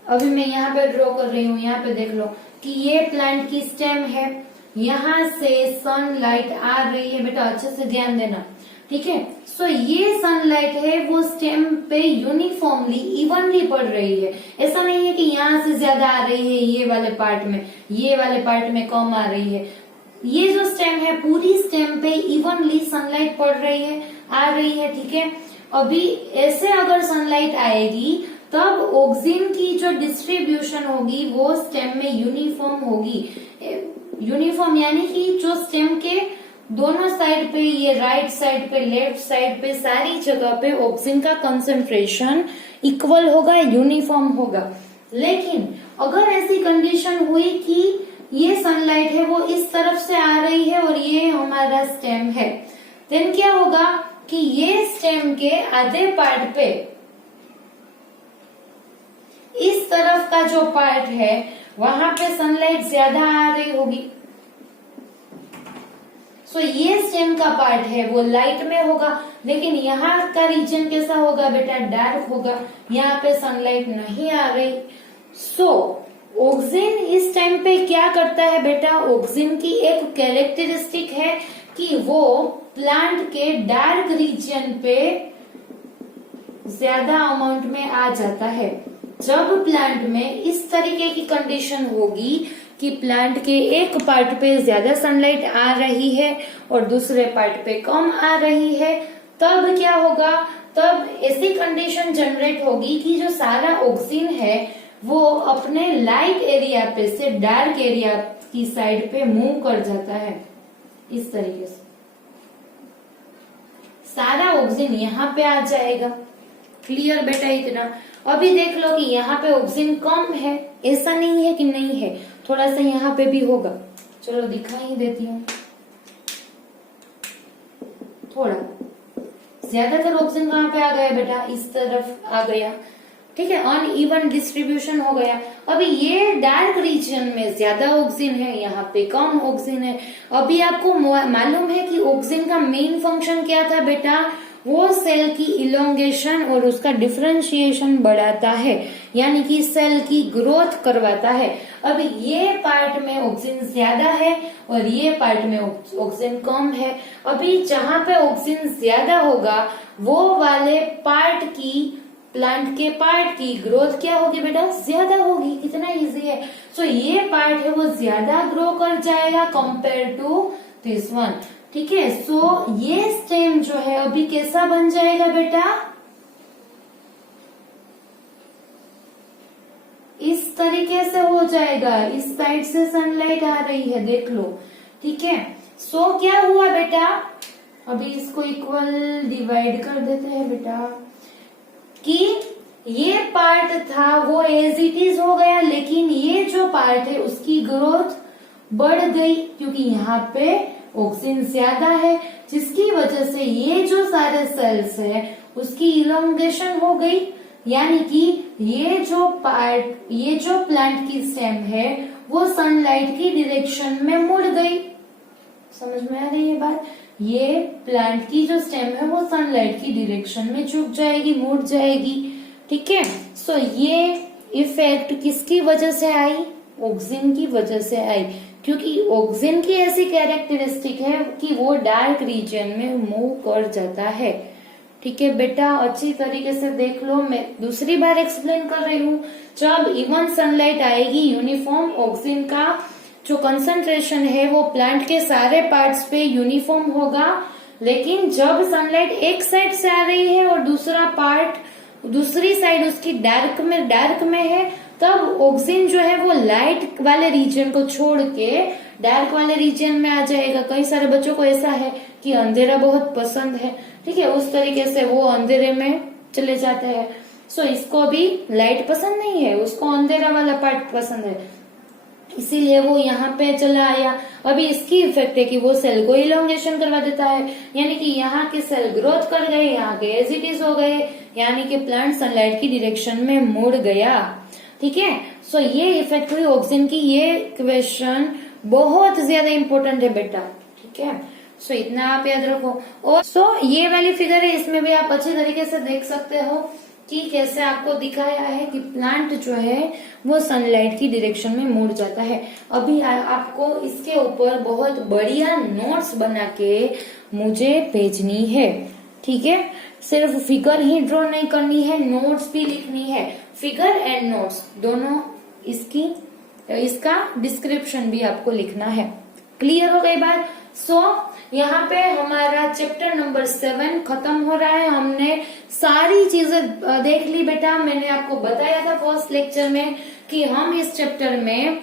अभी मैं यहाँ पे ड्रॉ कर रही हूँ, यहाँ पे देख लो कि ये प्लांट की स्टेम है, यहाँ से सनलाइट आ रही है बेटा, अच्छे से ध्यान देना। ठीक है, सो ये सनलाइट है वो स्टेम पे यूनिफॉर्मली इवनली पड़ रही है। ऐसा नहीं है कि यहाँ से ज्यादा आ रही है ये वाले पार्ट में कम आ रही है। ये जो स्टेम है पूरी स्टेम पे इवनली सनलाइट पड़ रही है, आ रही है। ठीक है, अभी ऐसे अगर सनलाइट आएगी तब ऑक्सिन की जो डिस्ट्रीब्यूशन होगी वो स्टेम में यूनिफॉर्म होगी। यूनिफॉर्म यानी कि जो स्टेम के दोनों साइड पे, ये राइट साइड पे, लेफ्ट साइड पे, सारी जगह पे ऑक्सिन का कंसंट्रेशन इक्वल होगा, यूनिफॉर्म होगा। लेकिन अगर ऐसी कंडीशन हुई कि ये सनलाइट है वो इस तरफ से आ रही है और ये हमारा स्टेम है, देन क्या होगा कि ये स्टेम के आधे पार्ट पे, इस तरफ का जो पार्ट है वहां पे सनलाइट ज्यादा आ रही होगी। सो ये स्टेम का पार्ट है वो लाइट में होगा, लेकिन यहाँ का रीजन कैसा होगा बेटा, डार्क होगा, यहाँ पे सनलाइट नहीं आ रही। सो ऑक्सिन इस टाइम पे क्या करता है बेटा, ऑक्सिन की एक कैरेक्टरिस्टिक है कि वो प्लांट के डार्क रीजन पे ज्यादा अमाउंट में आ जाता है। जब प्लांट में इस तरीके की कंडीशन होगी कि प्लांट के एक पार्ट पे ज्यादा सनलाइट आ रही है और दूसरे पार्ट पे कम आ रही है, तब क्या होगा तब ऐसी कंडीशन जनरेट होगी कि जो सारा ऑक्सीजन है वो अपने लाइट एरिया पे से डार्क एरिया की साइड पे मूव कर जाता है। इस तरीके से सारा ऑक्सीजन यहाँ पे आ जाएगा। क्लियर बेटा इतना? अभी देख लो कि यहाँ पे ऑक्सीजन कम है, ऐसा नहीं है कि नहीं है, थोड़ा सा यहाँ पे भी होगा। चलो दिखा ही देती हूँ। थोड़ा ज्यादातर ऑक्सीजन कहाँ पे आ गया बेटा? इस तरफ आ गया। ठीक है, अनइवन डिस्ट्रीब्यूशन हो गया। अभी ये डार्क रीजन में ज्यादा ऑक्सीजन है, यहाँ पे कम ऑक्सीजन है। अभी आपको मालूम है कि ऑक्सीजन का मेन फंक्शन क्या था बेटा? वो सेल की इलोंगेशन और उसका डिफरेंशिएशन बढ़ाता है, यानी कि सेल की ग्रोथ करवाता है। अब ये पार्ट में ऑक्सीजन ज्यादा है और ये पार्ट में ऑक्सीजन कम है। अभी जहां पे ऑक्सीजन ज्यादा होगा वो वाले पार्ट की, प्लांट के पार्ट की ग्रोथ क्या होगी बेटा? ज्यादा होगी। कितना इजी है। सो ये पार्ट है वो ज्यादा ग्रो कर जाएगा कंपेयर टू दिस वन। ठीक है, सो ये स्टेम जो है अभी कैसा बन जाएगा बेटा? इस तरीके से हो जाएगा। इस साइड से सनलाइट आ रही है, देख लो। ठीक है, सो क्या हुआ बेटा? अभी इसको इक्वल डिवाइड कर देते हैं बेटा, कि ये पार्ट था वो एज इट इज हो गया, लेकिन ये जो पार्ट है उसकी ग्रोथ बढ़ गई क्योंकि यहाँ पे ऑक्सीजन ज्यादा है, जिसकी वजह से ये जो सारे सेल्स है उसकी इलोंगेशन हो गई, यानी कि ये जो पार्ट, ये जो प्लांट की स्टेम है वो सनलाइट की डायरेक्शन में मुड़ गई। समझ में आ रही है बात? ये प्लांट की जो स्टेम है वो सनलाइट की डायरेक्शन में झुक जाएगी, मुड़ जाएगी। ठीक है, सो ये इफेक्ट किसकी वजह से आई? ऑक्सीजन की वजह से आई, क्योंकि ऑक्सीजन की ऐसी कैरेक्टरिस्टिक है कि वो डार्क रीजन में मूव कर जाता है। ठीक है बेटा, अच्छी तरीके से देख लो। मैं दूसरी बार एक्सप्लेन कर रही हूँ। जब इवन सनलाइट आएगी, यूनिफॉर्म ऑक्सीजन का जो कंसंट्रेशन है वो प्लांट के सारे पार्ट्स पे यूनिफॉर्म होगा, लेकिन जब सनलाइट एक साइड से आ रही है और दूसरा पार्ट, दूसरी साइड उसकी डार्क में है, तब ऑक्सीजन जो है वो लाइट वाले रीजन को छोड़ के डार्क वाले रीजन में आ जाएगा। कई सारे बच्चों को ऐसा है कि अंधेरा बहुत पसंद है। ठीक है, उस तरीके से वो अंधेरे में चले जाते हैं। सो इसको भी लाइट पसंद नहीं है, उसको अंधेरा वाला पार्ट पसंद है, इसीलिए वो यहाँ पे चला आया। अभी इसकी इफेक्ट है कि वो सेल को इलोंगेशन करवा देता है, यानी कि यहाँ के सेल ग्रोथ कर गए, यहाँ के एज इट इज हो गए, यानी कि प्लांट सनलाइट की डायरेक्शन में मुड़ गया। ठीक है, सो ये इफेक्ट हुई ऑक्सीजन की। ये क्वेश्चन बहुत ज्यादा इंपॉर्टेंट है बेटा। ठीक है, सो इतना आप याद रखो। और सो ये वाली फिगर है, इसमें भी आप अच्छे तरीके से देख सकते हो कि कैसे आपको दिखाया है कि प्लांट जो है वो सनलाइट की डायरेक्शन में मुड़ जाता है। अभी आपको इसके ऊपर बहुत बढ़िया नोट्स बना के मुझे भेजनी है। ठीक है, सिर्फ फिगर ही ड्रॉ नहीं करनी है, नोट्स भी लिखनी है। फिगर एंड नोट्स दोनों, इसका डिस्क्रिप्शन भी आपको लिखना है। क्लियर हो गई बात? सो यहाँ पे हमारा चैप्टर नंबर 7 खत्म हो रहा है। हमने सारी चीजें देख ली बेटा। मैंने आपको बताया था फर्स्ट लेक्चर में कि हम इस चैप्टर में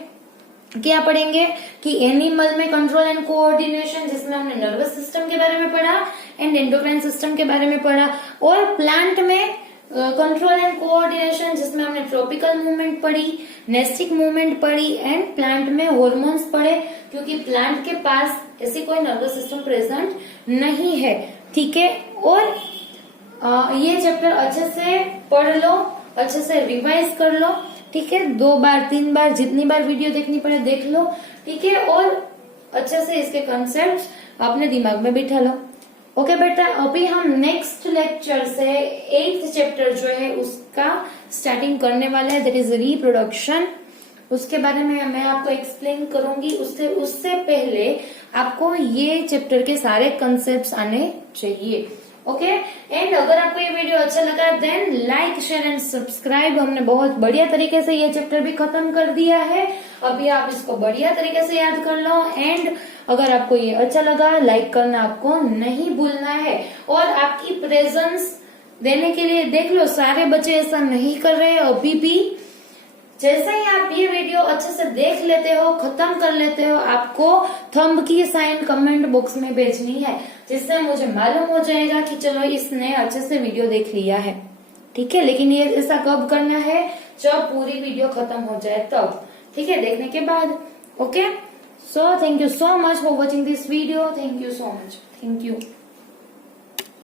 क्या पढ़ेंगे, कि एनिमल में कंट्रोल एंड कोऑर्डिनेशन, जिसमें हमने नर्वस सिस्टम के बारे में पढ़ा एंड एंडोक्राइन सिस्टम के बारे में पढ़ा, और प्लांट में कंट्रोल एंड कोऑर्डिनेशन, जिसमें हमने ट्रॉपिकल मूवमेंट पढ़ी, नेस्टिक मूवमेंट पढ़ी एंड प्लांट में हॉर्मोन्स पढ़े, क्योंकि प्लांट के पास ऐसी कोई नर्वस सिस्टम प्रेजेंट नहीं है। ठीक है, और ये चैप्टर अच्छे से पढ़ लो, अच्छे से रिवाइज कर लो। ठीक है, 2 बार 3 बार जितनी बार वीडियो देखनी पड़े देख लो। ठीक है, और अच्छे से इसके कॉन्सेप्ट्स अपने दिमाग में बिठा लो। ओके बेटा, अभी हम नेक्स्ट लेक्चर से 8th चैप्टर जो है उसका स्टार्टिंग करने वाला है, दैट इज रिप्रोडक्शन। उसके बारे में मैं आपको एक्सप्लेन करूंगी। उससे पहले आपको ये चैप्टर के सारे कॉन्सेप्ट्स आने चाहिए। ओके, एंड अगर आपको ये वीडियो अच्छा लगा then like, share and subscribe. हमने बहुत बढ़िया तरीके से ये चैप्टर भी खत्म कर दिया है। अभी आप इसको बढ़िया तरीके से याद कर लो, एंड अगर आपको ये अच्छा लगा लाइक करना आपको नहीं भूलना है। और आपकी प्रेजेंस देने के लिए। देख लो सारे बच्चे ऐसा नहीं कर रहे अभी भी। जैसे ही आप ये वीडियो अच्छे से देख लेते हो, खत्म कर लेते हो, आपको थंब की साइन कमेंट बॉक्स में भेजनी है, जिससे मुझे मालूम हो जाएगा कि चलो इसने अच्छे से वीडियो देख लिया है। ठीक है, लेकिन ये ऐसा कब करना है, जब पूरी वीडियो खत्म हो जाए तब। ठीक है, देखने के बाद। Okay, so thank you so much for watching this video. Thank you so much. Thank you.